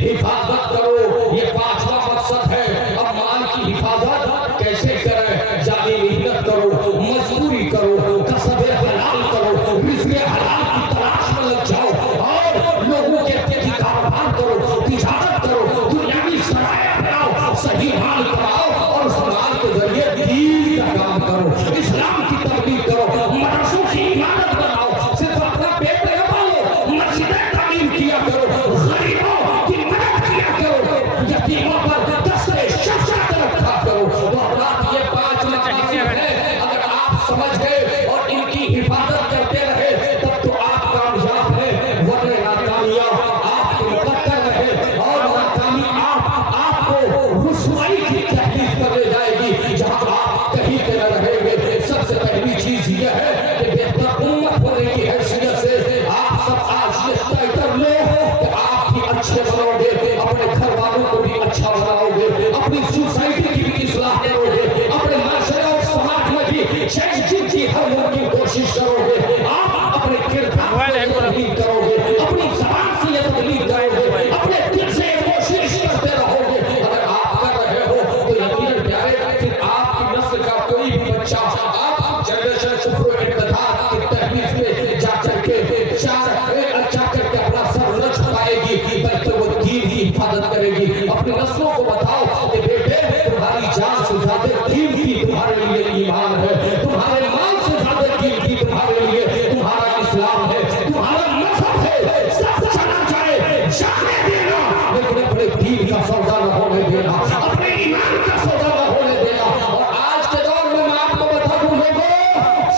हिफाजत करो, ये पांचवा मकसद है। अब माल की हिफाजत कैसे करें? जाली मेहनत करो, मजदूरी करो, कसबे हलाल करो, रिज़्क़े हलाल की तलाश में लग जाओ और लोगों के प्रति कारोबार करो, तिजारत करो, दुनियावी सराय बनाओ, सही माल कमाओ और उस माल के जरिए दीन का काम करो, इस्लाम की तबलीग करो, मदरसों की इमारत बनाओ, सिर्फ अपना पेट न पालो, मस्जिदें तामीर किया करो, गरीबों की मदद किया करो, यतीमों पर दस्ते शफ़क़त रखा करो। तो ये 5 मकासद हैं, अगर आप समझ गए और इनकी हिफाजत करते रहे तब तो आप कामयाब हैं, वरना नाकामियाब आपके मुकद्दर रहे और नाकामी आपको रुसवाई की तहलीफ कर ले जाएगी जहां आप कहीं पे न रहेंगे। सबसे पहली चीज यह है कि बेहतर उम्मत होने की हैसियत से आप सब आज ये तय कर लो कि आप भी अच्छे बनोगे, अपने घर वालों को भी अच्छा बनाओगे, अपनी सोसाइटी की भी इस्लाह करोगे, अपने माशरे और समाज में भी चेंज की हर मुमकिन कोशिश करोगे। आप अपने किरदार से तब्दील करोगे, अपनी ज़बान से ये तब्दील करोगे, अपने दिल से ये कोशिश करते रहोगे। अगर आप कर रहे हो तो यकीनन प्यारे फिर आपकी नस्ल का कोई भी बच्चा आप जनरेशन कुफ्र इत्तेफाक की तहलीफ में जाकर के अपना सर न छुपाएगी, बल्कि वो दीन की हिफाजत करेगी। अपनी नस्लों को बताओ कि बेटे तुम्हारी जान से ज्यादा दीन की तुम्हारे लिए ईमान है, तुम्हारे माल से ज्यादा दीन की तुम्हारे लिए तुम्हारा इस्लाम है, तुम्हारा मजहब है। सब चला जाए जाने देना, लेकिन अपने दीन का सौदा न होने देना, अपने ईमान का सौदा न होने देना। और आज के दौर में मैं आपको बता दूं लोगों,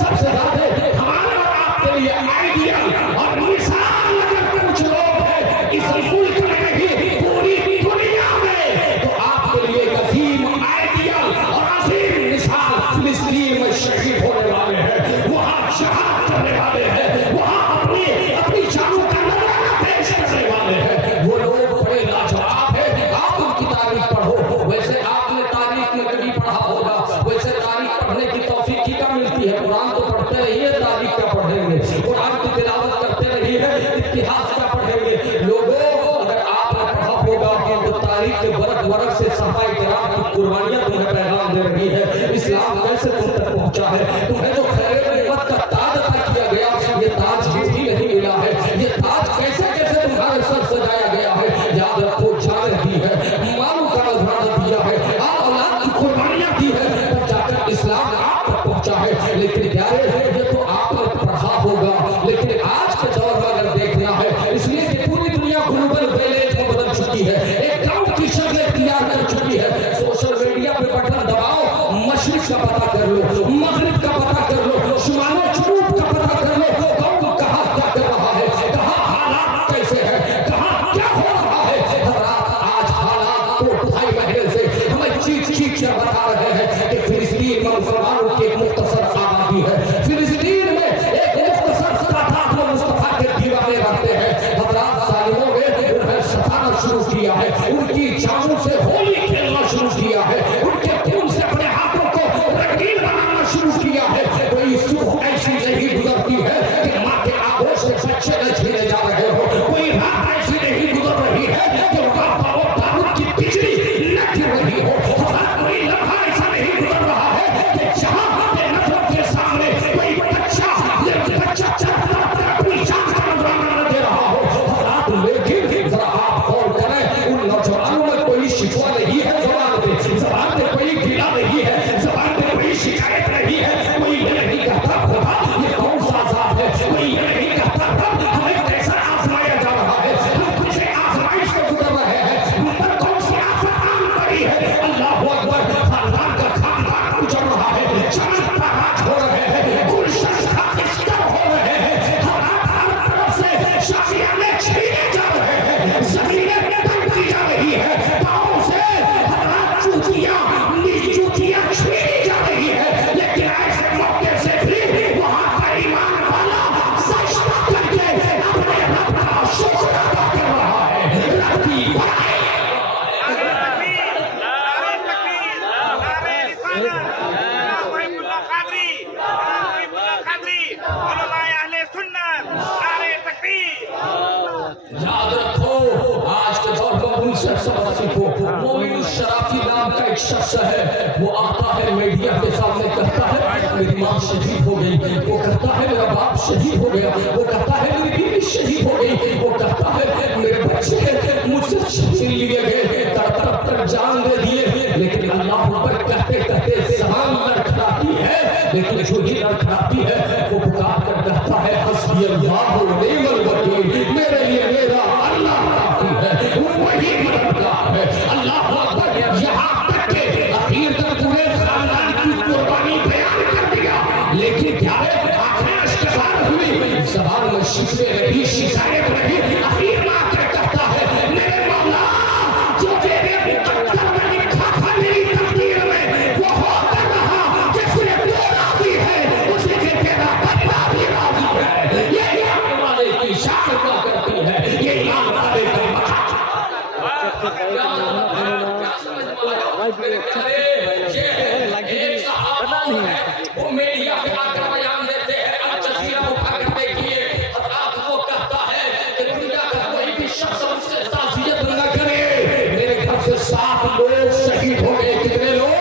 सबसे ज्यादा हमारे और आपके लिए आइडियल और मिसाल अगर कुछ लोग हैं इस मुल्क में नहीं पूरी दुनिया में, तो आपके लिए एक अजीम आइडियल और अजीम मिसाल फिलिस्तीन में शहीद होने वाले हैं, वहां जहाद करने वाले हैं, वहां अपनी जानों का नजराना पेश करने वाले हैं। वो लोग बड़े लाजवाब हैं, आप उनकी तारीख पढ़ो। वैसे आपने तारीख में कभी पढ़ा होगा, वैसे तारीख पढ़ने की तौफीक की क्या मिलती है? कुरान तो पढ़ते रहिए, तारीख क्या पढ़ेंगे? कुरान की तिलावत करते रहिए, इतिहास क्या पढ़ेंगे? लोगों अगर आपने पढ़ा होगा तो तारीख के वर्क से सहाबाए किराम की कुर्बानियां तुम्हें पैगाम दे रही है, इस्लाम कैसे तुम तक पहुंचा है, तुम्हें जो खैर नेमत का ताज अता किया गया, ये ताज भी नहीं मिला है, ये ताज कैसे कैसे तुम्हारे सर सजाया गया है। याद रखो जान दी है, मालों का नजराना दिया है, औलाद की कुर्बानियां दी है, तब जाकर इस्लाम आप तक पहुंचा है। लेकिन प्यारे ये तो आपने पढ़ा होगा, लेकिन आज के दौर में अगर देखना है, इसलिए कि पूरी दुनिया ग्लोबल विलेज में बदल चुकी है, एक गांव की शक्ल तैयार कर चुकी है। सोशल मीडिया पे बटन दबाओ, मशरिक का पता कर लो, मगरिब का पता कर लो, शुमालो जुनूब का पता कर लो, कौन कहां क्या कर रहा है, कहां हालात कैसे है, कहां क्या हो रहा है। आज हालात तो 2.5 महीने से हमें चीख कर बता रहे हैं कि फिलिस्तीन में मुसलमानों की एक मुख्तसर आबादी है, फिलिस्तीन में एक मुख्तसर तादाद में मुस्तफा के दीवाने रहते हैं। हज़रात सालिमों ने उन्हें सताना शुरू किया है, उनकी जानों से होली खेलना शुरू किया है, उनके खून से अपने हाथों को रंगीन बनाना शुरू किया है। कोई सुबह ऐसी नहीं गुजरती है कि माँ के आगोश से बच्चे न छीने जा रहे हो, कोई रात ऐसी नहीं गुजर रही है कि वहाँ और दारूद की बिजली न गिर रही हो, कोई लम्हा ऐसा नहीं गुजर रहा है कि जहाँ पे नफरत के सामने कोई बच्चा चलता अपनी जान का नजराना न दे रहा हो। लेकिन जरा आप गौर करें, उन नौजवानों में कोई शिकवा नहीं है, जबान पे कोई गिला नहीं है, जबान पे कोई शिकायत नहीं है, कोई ये नहीं कहता खुदा ये कौन सा आजाद है, कोई ये नहीं कहता रब हमें कैसा आजमाया जा रहा है, हम कुछ आजमाइश से गुजर रहे हैं, हम पर कौन सी आफत आन पड़ी है। अल्लाह अकबर, खानदान का खानदान गुजर रहा है, जन्नत का राज हो रहे हैं, गुलशन का इस्तर हो रहे हैं, हर तरफ से शादियां छीने जा रहे हैं, जमीनें तंगी जा रही है, पाँव से चूतियां छीनी जा रही है। लेकिन ऐसे मौके से भी वहां का ईमान वाला सजदा करके अपने रब का शुक्र अदा कर रहा है। रब की याद रखो आज के दौर में से सबक सीखो। मोमिन शराफी नाम का एक शख्स है, वो आता है मीडिया के सामने कहता है मेरी माँ शहीद हो गई, वो कहता है मेरा बाप शहीद हो गया, वो कहता है मेरी बीवी शहीद हो गई, वो कहता है मेरे बच्चे मुझसे छीन लिए गए, तड़प कर जान दे दिए। लेकिन अल्लाह पर कहते कहते जबान लड़खड़ाती है, लेकिन जो ही लड़खड़ाती है वो पुकार कर कहता है हस्बी अल्लाह व निअमल वकील, मेरे लिए मेरा अल्लाह काफी है, वो वही मददगार है। अल्लाह अकबर। यहाँ तक के आखिर तक पूरे खानदान की कुर्बानी बयान कर दिया, लेकिन क्या है आंखें अश्कबार हुई, जबान में शिकवे रही, शिकायत रही। आखिर में आकर कहता है मेरे मौला जो तेरे मुकद्दर में लिखा था मेरी तकदीर में वो होता रहा, जिसने तू राजी है उसी के तेरा बंदा भी राजी है। ये ईमान वाले की शान क्या करती है, ये ईमान वाले का वो मीडिया पे आकर बयान देते हैं, अल जज़ीरा उठा कर देखिए, हज़रात वो कहता है कि दुनिया का कोई भी शख्स मुझसे ताज़ियत न करे। मेरे घर से 7 लोग शहीद हो गए। कितने लोग?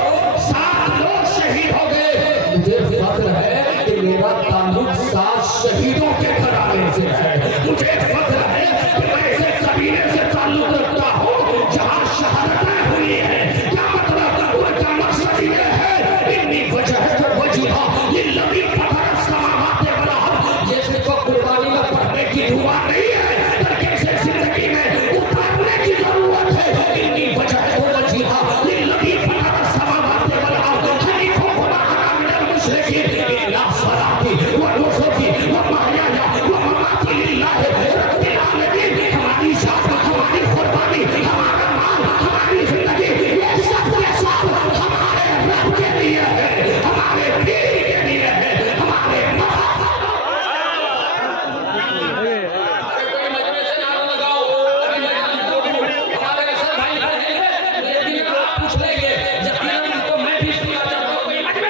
7 लोग शहीद हो गए। मुझे फख्र है कि मेरा ताल्लुक 7 शहीदों के घराने से है। मुझे फख्र है कि मैं ऐसे कबीले से ताल्लुक रखता हूँ जहाँ शहादतें हुई है। क्या मतलब? उनका मकसद ये है इन्नी वजह वजहा ये लंबी पत्थर समावाते वाला हम, ये सिर्फ कुर्बानी में पढ़ने की दुआ नहीं है, बल्कि इसे जिंदगी में उतारने की जरूरत है। इन्नी वजह वजहा ये लंबी पत्थर समावाते वाला हम, खलीफों को मारना मुशरिकीन इल्ला सलाती व नुसुकी व महयाया व ममाती लिल्लाह रब्बिल आलमीन। हमारी जान, हमारी कुर्बानी, हमारा माल, हमारी जिंदगी, ये सब के सब हमारे रब के लिए है, हमारे पीर के लिए है, हमारे मजमे से नारा लगाओ। हमारे ऐसे भाई हैं, लेकिन आप पूछ लेंगे यकीनन तो मैं भी सुनना चाहता हूँ कोई मजमे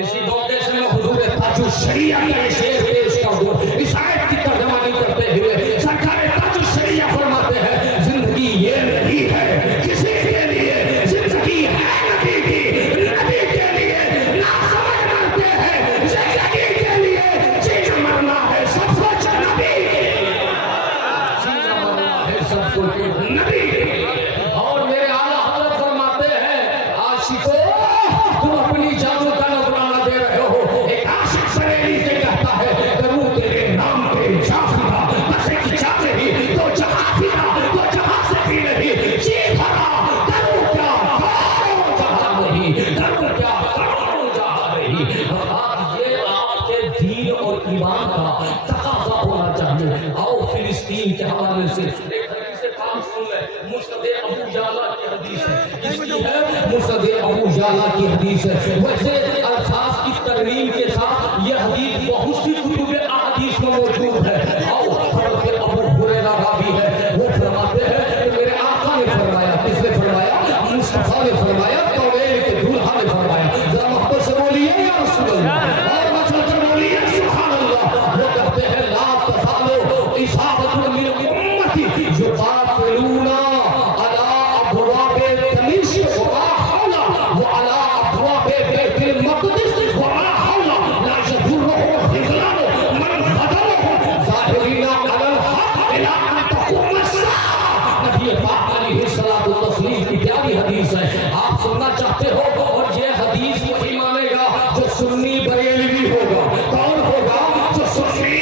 इसी मौके से मैं हुजूर ताजुल शरिया का ये शेर पेश कर दूं। इस आयत की तर्जुमानी करते हुए सरकार ताजुल शरिया फरमाते हैं जिंदगी ये नहीं है किसी के लिए, जिंदगी है नबी की, नबी के लिए ना समझ मरते हैं, जिंदगी के लिए जीना मरना है सब कुछ नबी के लिए, जीना मरना है सब कुछ नबी के लिए। और मेरे आला हज़रत फरमाते हैं आशिकों तुम अपनी जानों का नजराना दे रहे हो। एक आशिक बरेली से कहता है करूं तेरे नाम के जाफिरा, बस एक जाते ही तो जहां फिरा, तो जहां से भी नहीं जी भरा, करूं क्या करूं जहां नहीं, करूं क्या करूं जहां नहीं। अब ये आपके दीन और ईमान का तकाज़ा होना चाहिए। आओ फिलिस्तीन के हवाले से एक हदीस पाक सुन ले, मुस्नद अबू याला की हदीस है, मुस्नद अबू याला की हदीस है। वैसे अल्फाज की तरमीम के साथ ये हदीस बहुत सी कुतुब अहादीस में मौजूद है। आओ हज़रत अबू हुरैरा रावी है, वो फरमाते हैं कि मेरे आका ने फरमाया, किसने फरमाया? मुस्तफा ने फरमाया, कौनैन के दूल्हा ने फरमाया। जरा मोहब्बत से बोलिए या रसूल अल्लाह, और मचल कर बोलिए सुभान अल्लाह। वो कहते हैं ला तफालो इसाबतुल मिन उम्मती युकातिलूना अला अबवाबे तनिश व मा हौला व अला अबवाबे बैतुल मक़दिस व मा हौला ला यजुरुहु हिज़लान मन बदलहु ज़ाहिरीना अलल हक़ इला अन तक़ूम अस्साअ। नबी पाक अलैहिस्सलातु तस्लीम की प्यारी हदीस है, आप सुनना चाहते हो? और ये हदीस वही मानेगा जो सुन्नी बरेलवी होगा। कौन होगा? जो सुन्नी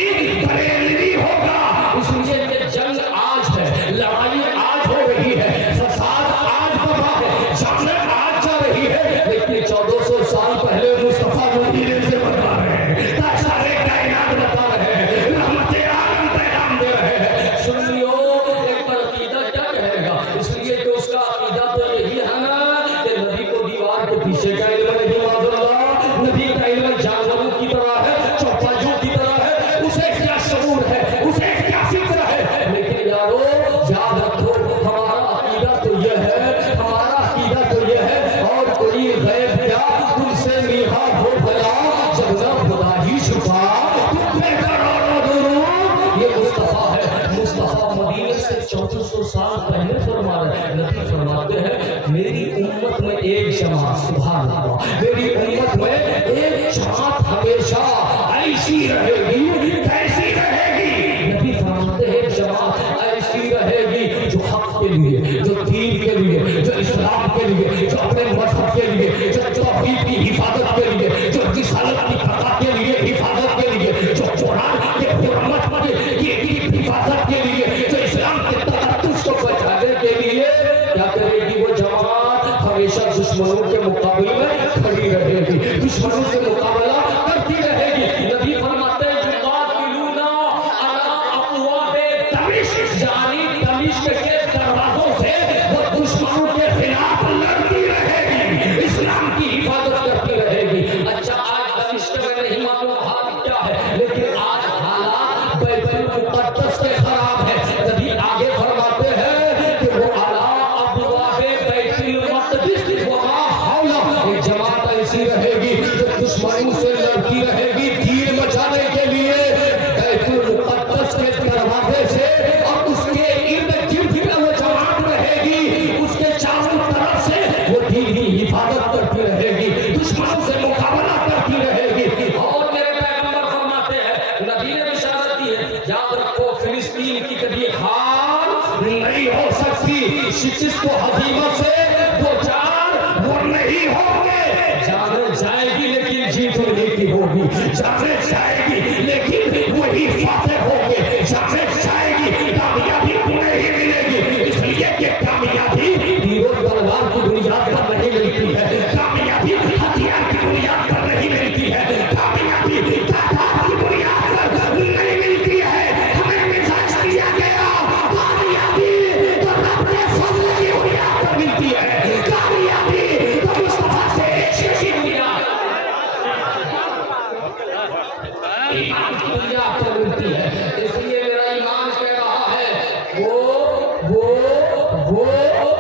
बरेलवी होगा। इसलिए ये जंग आज है, लड़ाई आज हो रही है, फसाद आज बना है, जानें आज जा रही है, लेकिन 1400 साल पहले मुस्तफा मदीने से बता रहे हैं, सारे कायनात बता रहे हैं, रहमत आलम पैगाम दे रहे हैं। सुन्नियों एक पर अकीदा क्या कहेगा? इसलिए कि उसका अकीदा तो मेरी उम्मत में एक जमात, सुभान अल्लाह, मेरी उम्मत में एक जमात हमेशा ऐसी रहेगी, कैसी रहेगी? नबी फरमाते हैं जमात ऐसी रहेगी जो हक के लिए, जो दीन के लिए, जो इस्लाम के लिए, जो अपने मजहब के लिए, जो तौहीद की हिफाजत के लिए, जो रिसालत की फतह के लिए हिफाजत के लिए, जो कुरान के हुर्मत की हिफाजत के लिए, जो इस्लाम के तकद्दुस को बचाने के लिए क्या करेगी? वो जमात हमेशा दुश्मनों के मुकाबले में खड़ी रहेगी, दुश्मनों से मुकाबला करती रहेगी। नबी फरमाते हैं युकातिलूना अला अब्वाबे दमिश्क, यानी दमिश्क के दरवाजों से वो दुश्मनों के खिलाफ लड़ती रहेगी, इस्लाम की हिफाजत करती रहेगी। अच्छा, आज दमिश्क में नहीं मालूम हाल क्या है, लेकिन आज हालात बैतुल मुक़द्दस के खराब है। नबी आगे फरमाते हैं कि वो अला अब्वाबे बैतुल मुक़द्दस वमा हौला, ये जमात ऐसी रहेगी जो दुश्मनों से लड़ती रहेगी दीन बचाने के लिए, बैतुल मुक़द्दस के दरवाजे से और उसके इर्द गिर्द में वो जमात रहेगी, उसके चारों तरफ से वो दीन की हिफाजत करती रहेगी, दुश्मनों से मुकाबला करती रहेगी। और मेरे पैगंबर फरमाते हैं, नबी ने बिशारत दी है, याद रखो फिलिस्तीन की कभी हार नहीं हो सकती, शिकस्त को हजीमा से दो चार वो नहीं होंगे। जाने जाएगी लेकिन जीत उन्हीं की होगी, जाने जाएगी लेकिन वही फातेह होंगे, जाने जाएगी कामयाबी उन्हें ही मिलेगी। इसलिए कि कामयाबी तीरों तलवार की बुनियाद पर नहीं मिलती है, कामयाबी हथियार की बुनियाद पर नहीं मिलती है, कामयाबी ताकत की बुनियाद पर नहीं मिलती है। हमें मिजाज दिया गया कामयाबी तो रब के फजल की बुनियाद पर मिलती है, कामयाबी तो मुस्तफा से इश्क की बुनियाद, ईमान की बुनियाद पर मिलती है। इसलिए मेरा ईमान कह रहा है वो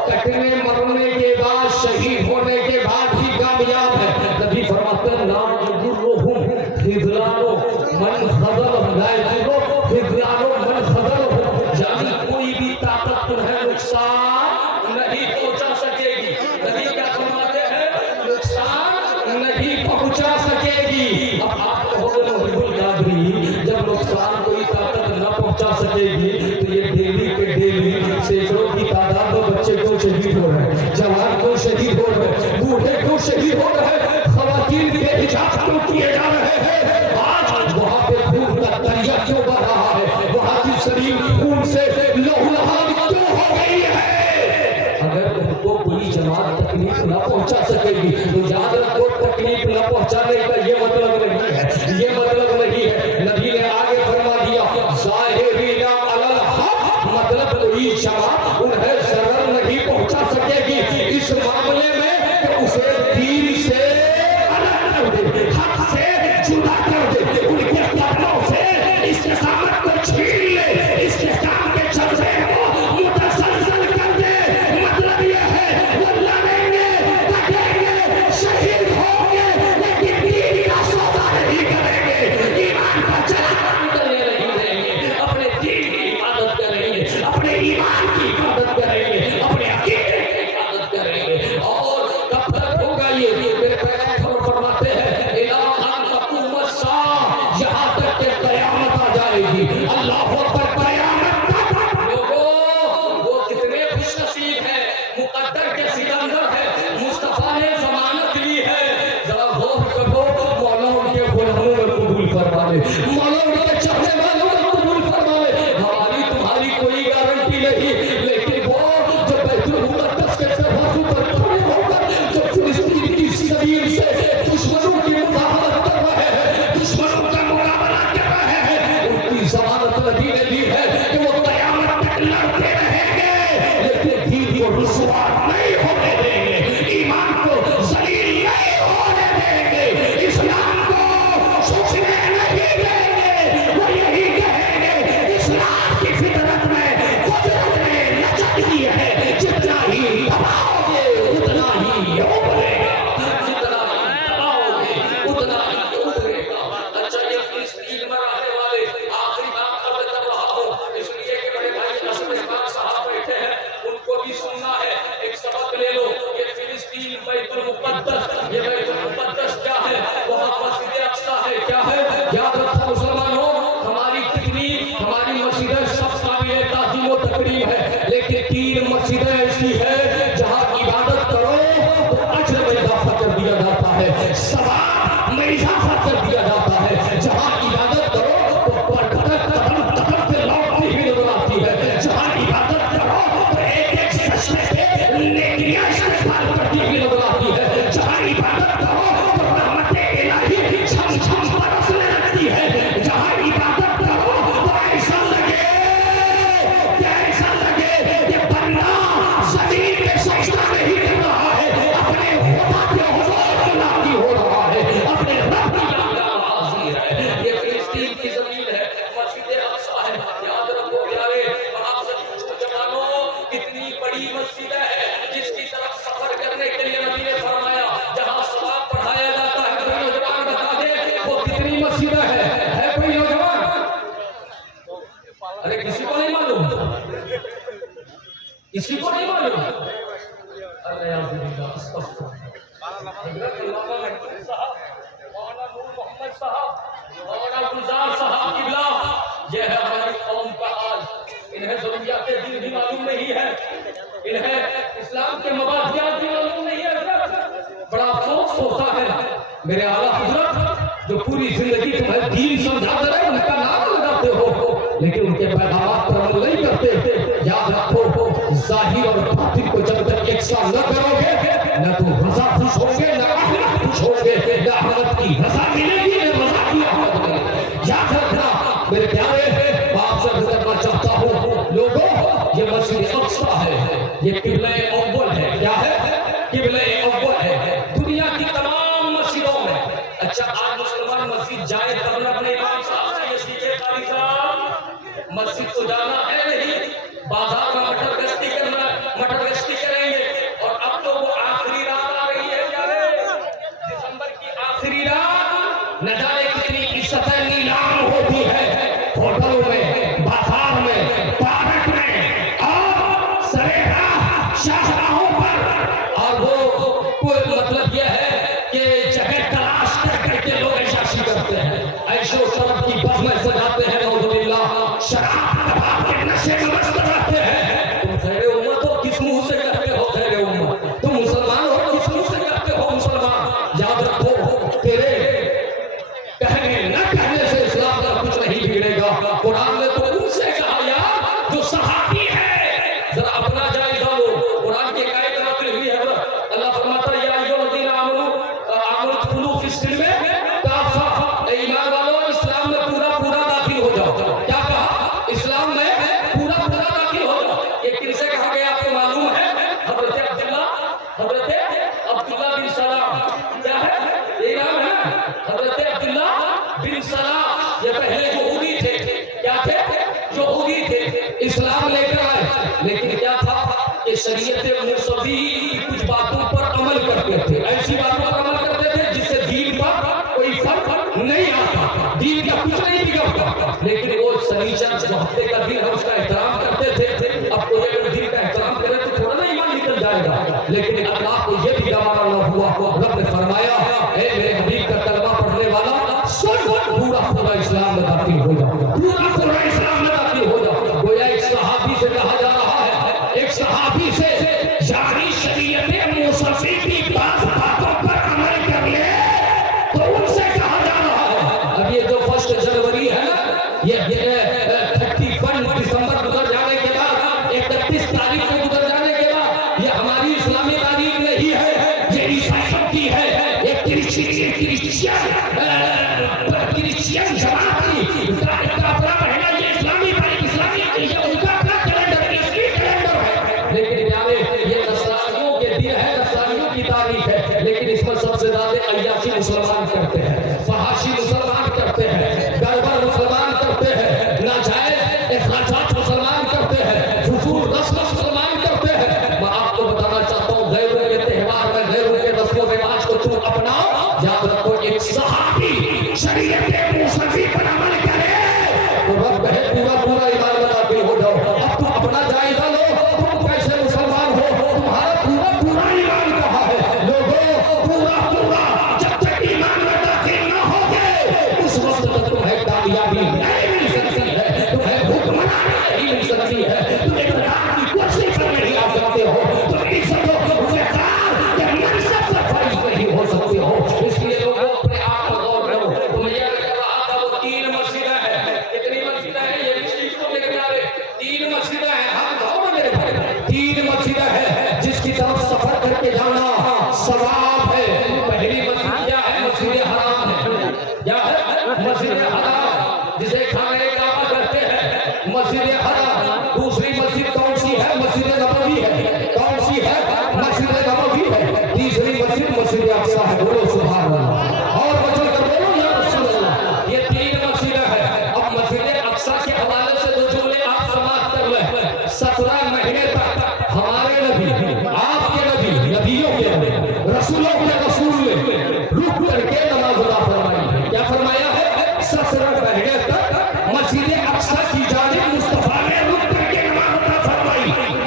कटने मरने के बाद, शहीद होने के बाद ही कामयाब है। नबी फरमाते हैं ला यजुर्रुहुम खिज़लानो मन खज़लहुम, ला यजुर्रुहुम खिज़लानो मन खज़लहुम, यानी कोई भी ताकत तुम्हें नुकसान नहीं पहुंचा सकेगी। नबी क्या फरमाते हैं? नुकसान नहीं पहुंचा सकेगी। अब आप कहोगे मुहिबुल कादरी, जब नुकसान कोई ताकत न पहुंचा सकेगी तो ये डेली के डेली सैकड़ों की तादाद में बच्चे क्यों शहीद हो रहे हैं, जवान क्यों शहीद हो रहे हैं, बूढ़े क्यों शहीद हो रहे हैं, खवातीन के हिजाब क्यों किए जा रहे हैं? आज वहां पे खून का दरिया क्यों बह रहा है, वहां की शरीर खून से लहूलुहान क्यों हो गई है? अगर उनको कोई जमात तकलीफ न पहुंचा सकेगी तो याद रखो तकलीफ न पहुंचाने का ये मतलब नहीं है, ये मतलब नहीं है। नबी ने आगे फरमा दिया ज़ाहिरीना अलल हक़, मतलब कोई जमात उन्हें ज़रर नहीं पहुंचा सकेगी इस मामले में कि उसे दीन से अलग कर दे, हक से जुदा कर दे, उनके कदमों से इस्तिकामत को छीन ले, इस्तिकाम के जज्बे को मुतसलसल कर दे। मतलब ये है वो लड़ेंगे, डटेंगे, शहीद होंगे, लेकिन दीन का सौदा नहीं करेंगे, ईमान का जलावन करने नहीं देंगे, अपने दीन की हिफाजत करेंगे, अपने ईमान की हिफाजत करेंगे, अपने अकीदे की हिफाजत करेंगे। और कब तक होगा ये? मेरे पैगंबर फरमाते हैं इला अन तक़ूम अस्साअह, यहाँ तक कि क़यामत आ जाएगी। अल्लाह अकबर, क़यामत तक। लोगों, वो कितने खुशनसीब हैं, मुक़द्दर के सिकंदर हैं, मुस्तफा ने ज़मानत ली है। जरा गौर करो, मौला उनके गुलामों में कबूल फरमा ले, मौला उनके चाहने वालों में कबूल फरमा ले। हमारी तुम्हारी कोई गारंटी नहीं, लेकिन वो जो बैतुल मुक़द्दस के दरवाज़ों पर खड़े होकर जो फिलिस्तीन की ज़मीन से दुश्मनों की मुकाबला कर रहे हैं, दुश्मनों का मुकाबला कर रहे हैं, उनकी ज़मानत नबी ने दी है कि वो क़यामत तक लड़ते रहेंगे, लेकिन दीन को रुसवा नहीं होने देंगे, ईमान को ज़लील नहीं होने देंगे, इस्लाम को झुकने नहीं देंगे। फिलिस्तीन बैतुल मुक़द्दस, ये बैतुल मुक़द्दस क्या है? वहाँ मस्जिद अक्सा है। क्या है? याद रखो मुसलमानों, हमारी मस्जिदें सब काबिल ताज़ीम व तकरीम है, लेकिन 3 मस्जिदें ऐसी है जहाँ इबादत करो तो अजर में इजाफा कर दिया जाता है, सवाब में इजाफा कर दिया जाता है। जहाँ इबादत करो तो कदम पे लौटती हुई नजर आती है। जहाँ इबादत करो तो एक सजदे पे नेकियां इस्तेमाल करती हुई नजर आती है। जहाँ इबादत करो तो रहमतें इलाही छम छम बरसने लगती है। जहाँ इबादत करो तो ऐसा लगे कि बंदा ज़मीन पे सजदा नहीं कर रहा है, अपने खुदा के हुज़ूर में नाज़िल हो रहा है, अपने रब की हाज़िर है। ये फिलिस्तीन की ज़मीन है, मस्जिद अक्सा है। याद रखो प्यारे, आप सब जवानों, कितनी बड़ी मस्जिद है जिसकी तरफ सफर करने के लिए नबी ने फरमाया जहाँ सवाब पढ़ाया जाता है। कोई नौजवान बता दे वो कितनी मस्जिद है कोई नौजवान? अरे किसी को नहीं मालूम, किसी को नहीं मालूम। अरे यार मोहम्मद साहब और गुलजार साहब किबला, यह है हमारी कौम का हाल। इन्हें ज़रूरियात दीन भी मालूम नहीं है, इन्हें इस्लाम के मबादियात भी मालूम नहीं है। बड़ा अफसोस होता है मेरे आला हजरत जो पूरी जिंदगी तुम्हें दीन समझाते रहे, उनका नाम लगाते हो लेकिन उनके पैगाम पर अमल नहीं करते। याद रखो ज़ाहिर और बातिन को जब तक एक साथ न करोगे, न तो रज़ा खुश होंगे, न आखिरत खुश होंगे, न अहमद की रज़ा मिलेगी, न रज़ा की अहमद मिलेगी। याद रखना मेरे प्यारे, आपसे अर्ज़ करना चाहता हूँ लोगों, ये मस्जिद अक्सा है, ये किबले अव्वल है। क्या है? किबले अव्वल है दुनिया की तमाम मस्जिदों में। अच्छा, आज मुसलमान मस्जिद जाए तब न अपने इमाम साहब से ये सीखे कारी साहब, मस्जिद तो जाना है नहीं, बाजार में मटर गश्ती करेंगे। और अब तो वो आखिरी रात आ रही है प्यारे, दिसंबर की आखिरी रात, न जाने कितनी इज्जतें नीलाम होती है होटलों में, बाजार में, पार्क में और सरेराह शाहराहों पर। और वो कोई मतलब यह है कि जगह तलाश करके लोग ऐशाशी करते हैं, ऐशो शराब की बस में सजाते हैं, नौजुबिल्लाह शराब कबाब के नशे में मस्त रहते हैं। तुम खैर उम्मत हो, किस मुंह से कहते हो खैर उम्मत? तुम मुसलमान हो, किस मुंह से कहते हो मुसलमान? याद रखो तेरे कहने न कहने से इस्लाम का कुछ नहीं बिगड़ेगा। कुरान ने तो उनसे कहा यार जो सहाबी है, जरा अपना जायजा लो। कुरान की आयत नाज़िल हुई है, अल्लाह फरमाता है या अय्युहल्लज़ीना आमनू उदखुलू फिस्सिल्म काफ़ा, ईमान वालों इस्लाम में पूरा दाखिल हो जाओ। क्या कहा? इस्लाम में पूरा दाखिल हो जाओ। ये किससे कहा गया आपको मालूम है? हज़रत अब्दुल्ला बिन सलाम। क्या है? ये नाम है हज़रत अब्दुल्ला बिन सलाम। ये पहले यहूदी थे। क्या थे? यहूदी थे, इस्लाम लेकर आए, लेकिन क्या था कि शरीयत मुर्सदी की कुछ बातों पर अमल करते थे, ऐसी बातों पर अमल करते थे जिससे दीन पर कोई फर्क नहीं आता, दीन का कुछ नहीं बिगड़ता। लेकिन वो शनीचर जो हफ्ते का दिन है उसका एहतराम करते थे। अब कोई अगर दिन का एहतराम करे तो थोड़ा ना ईमान निकल जाएगा, लेकिन अल्लाह को ये भी गवारा न हुआ। रब ने फरमाया ए मेरे हबीब का कलमा पढ़ने वाला सुन, पूरा इस्लाम में दाखिल हो जाओ, पूरा इस्लाम में दाखिल हो जाओ। गोया एक सहाबी से कहा जा रहा है, एक सहाबी से जारी शरीयत मुसफ़ी की बातों पर अमल कर ले, तो उनसे कहा जा रहा है। अब ये जो 1 जनवरी है ना, ये 31 दिसंबर गुजर जाने के बाद, 31 तारीख को गुजर जाने के बाद, ये हमारी इस्लामी तारीख नहीं है, ये ईसाइयों की है। ये क्रिश्चियन जमात की अपना महीना, ये इस्लामी तारीख, ये उनका अपना कैलेंडर, इसकी कैलेंडर है। लेकिन प्यारे ये नस्रानियों के दिन है, नस्रानियों की तारीख है, लेकिन इसमें सबसे ज्यादा अय्याशी मुसलमान करते हैं, फहाशी मुसलमान करते हैं, गड़बड़ मुसलमान करते हैं, नाजायज इखराजात मुसलमान करते हैं, फुजूल रस्म मुसलमान करते हैं। मैं आपको बताना चाहता हूँ गैरों के त्योहार में, गैरों के रस्मों रिवाज को तुम अपनाओ। याद रखो एक सहाबी शरीयत मुसफ़ी पर अमल करे तो रब है पूरा ईमान में दाखिल हो जाओ। अब तुम अपना जायजा लो, तुम कैसे मुसलमान हो, तुम्हारा पूरा ईमान कहाँ है? करके जाना सवाब है। पहली मस्जिद क्या है? मस्जिद हराम है। क्या है? मस्जिद हराम, जिसे खाने काबा कहते हैं, मस्जिद हराम। दूसरी मस्जिद कौन सी है? मस्जिद नबवी है। कौन सी है? मस्जिद नबवी है। तीसरी मस्जिद मस्जिद अक्सा है। बोलो सुभान अल्लाह। और बचल कर बोलो या रसूल अल्लाह। ये तीन मस्जिद है। अब मस्जिद अक्सा के हवाले से दो जुमले आप समाप्त कर ले। 17 महीने तक हमारे नबी, आपके नबी, नबियों के नबी, रसूलों के रसूल ने रुक करके नमाज अदा फरमाई। क्या फरमाया है? 17 महीने तक मस्जिद अक्सा की जानिब मुस्तफा ने रुक करके नमाज अदा फरमाई।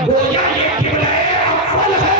गोया ये किबला अव्वल है,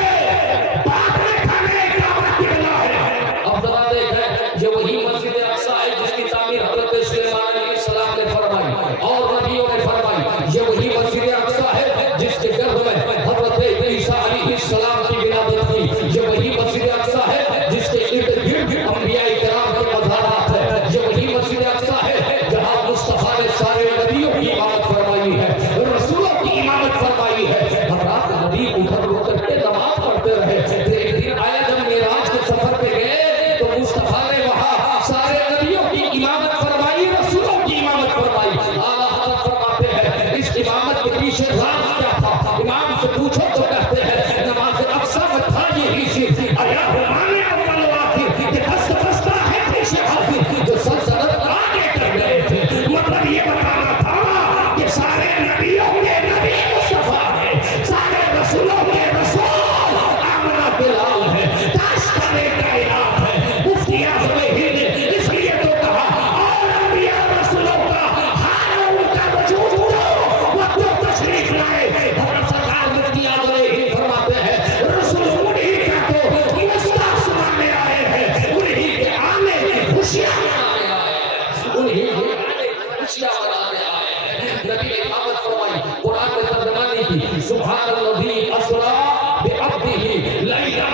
बाद में खाने काबा किबला है। अब जरा देखें, ये वही मस्जिद अक्सा है जिसकी तामीर हजरत सुलेमान अलैहिस्सलाम ने फरमाई और नबियों ने फरमाई। ये वही मस्जिद अक्सा है जिसके गर्भ में हजरत ईसा अलैहिस्सलाम की विलादत हुई। ये वही मस्जिद अक्सा है जिसके इर्द गिर्द अंबियाए किराम के मज़ारात है। ये वही मस्जिद अक्सा है जहां मुस्तफा ने सारे नबियों की इमामत फरमाई है, रसूलों की इमामत फरमाई है। और रात नबी उधर रुक करके नमाज पढ़ते रहे। फिर एक दिन आया जब मेराज के सफर पे गए तो मुस्तफा ने वहां सारे नबियों की इमामत फरमाई, रसूलों की इमामत फरमाई। आला हज़रत फरमाते हैं इस इमामत के पीछे राज क्या था? इमाम से पूछो तो कहते हैं नमाज अक्सा में था यही चीज। आया हुमाने अव्वल वाखिर कि दस्त बस्ता है पीछे हाजिर, जो सल्तनत आगे कर गए थे। मतलब ये बताना था कि सारे नबियों के नबी मुस्तफा है, सारे रसूलों के रसूल आमना के लाल है, ताशखाने का इलाज है, मुफ्ती आज़म हिंद। इसलिए तो कहा और अंबिया रसूलों का हाल उनका वजूद वो तो तशरीफ लाए। हमारा सरकार मुफ्ती आज़म हिंद फरमाते हैं रसूल उन्हीं का तो मुस्ताफ सुनाने आए हैं, उन्हीं के आने की खुशियां मनाने आए हैं, उन्हीं के आने की खुशियां मनाने आए हैं। नबी ने इमामत फरमाई, कुरान में तर्जुमा नहीं की। सुभान अल्लाज़ी अस्रा बिअब्दिही लैलन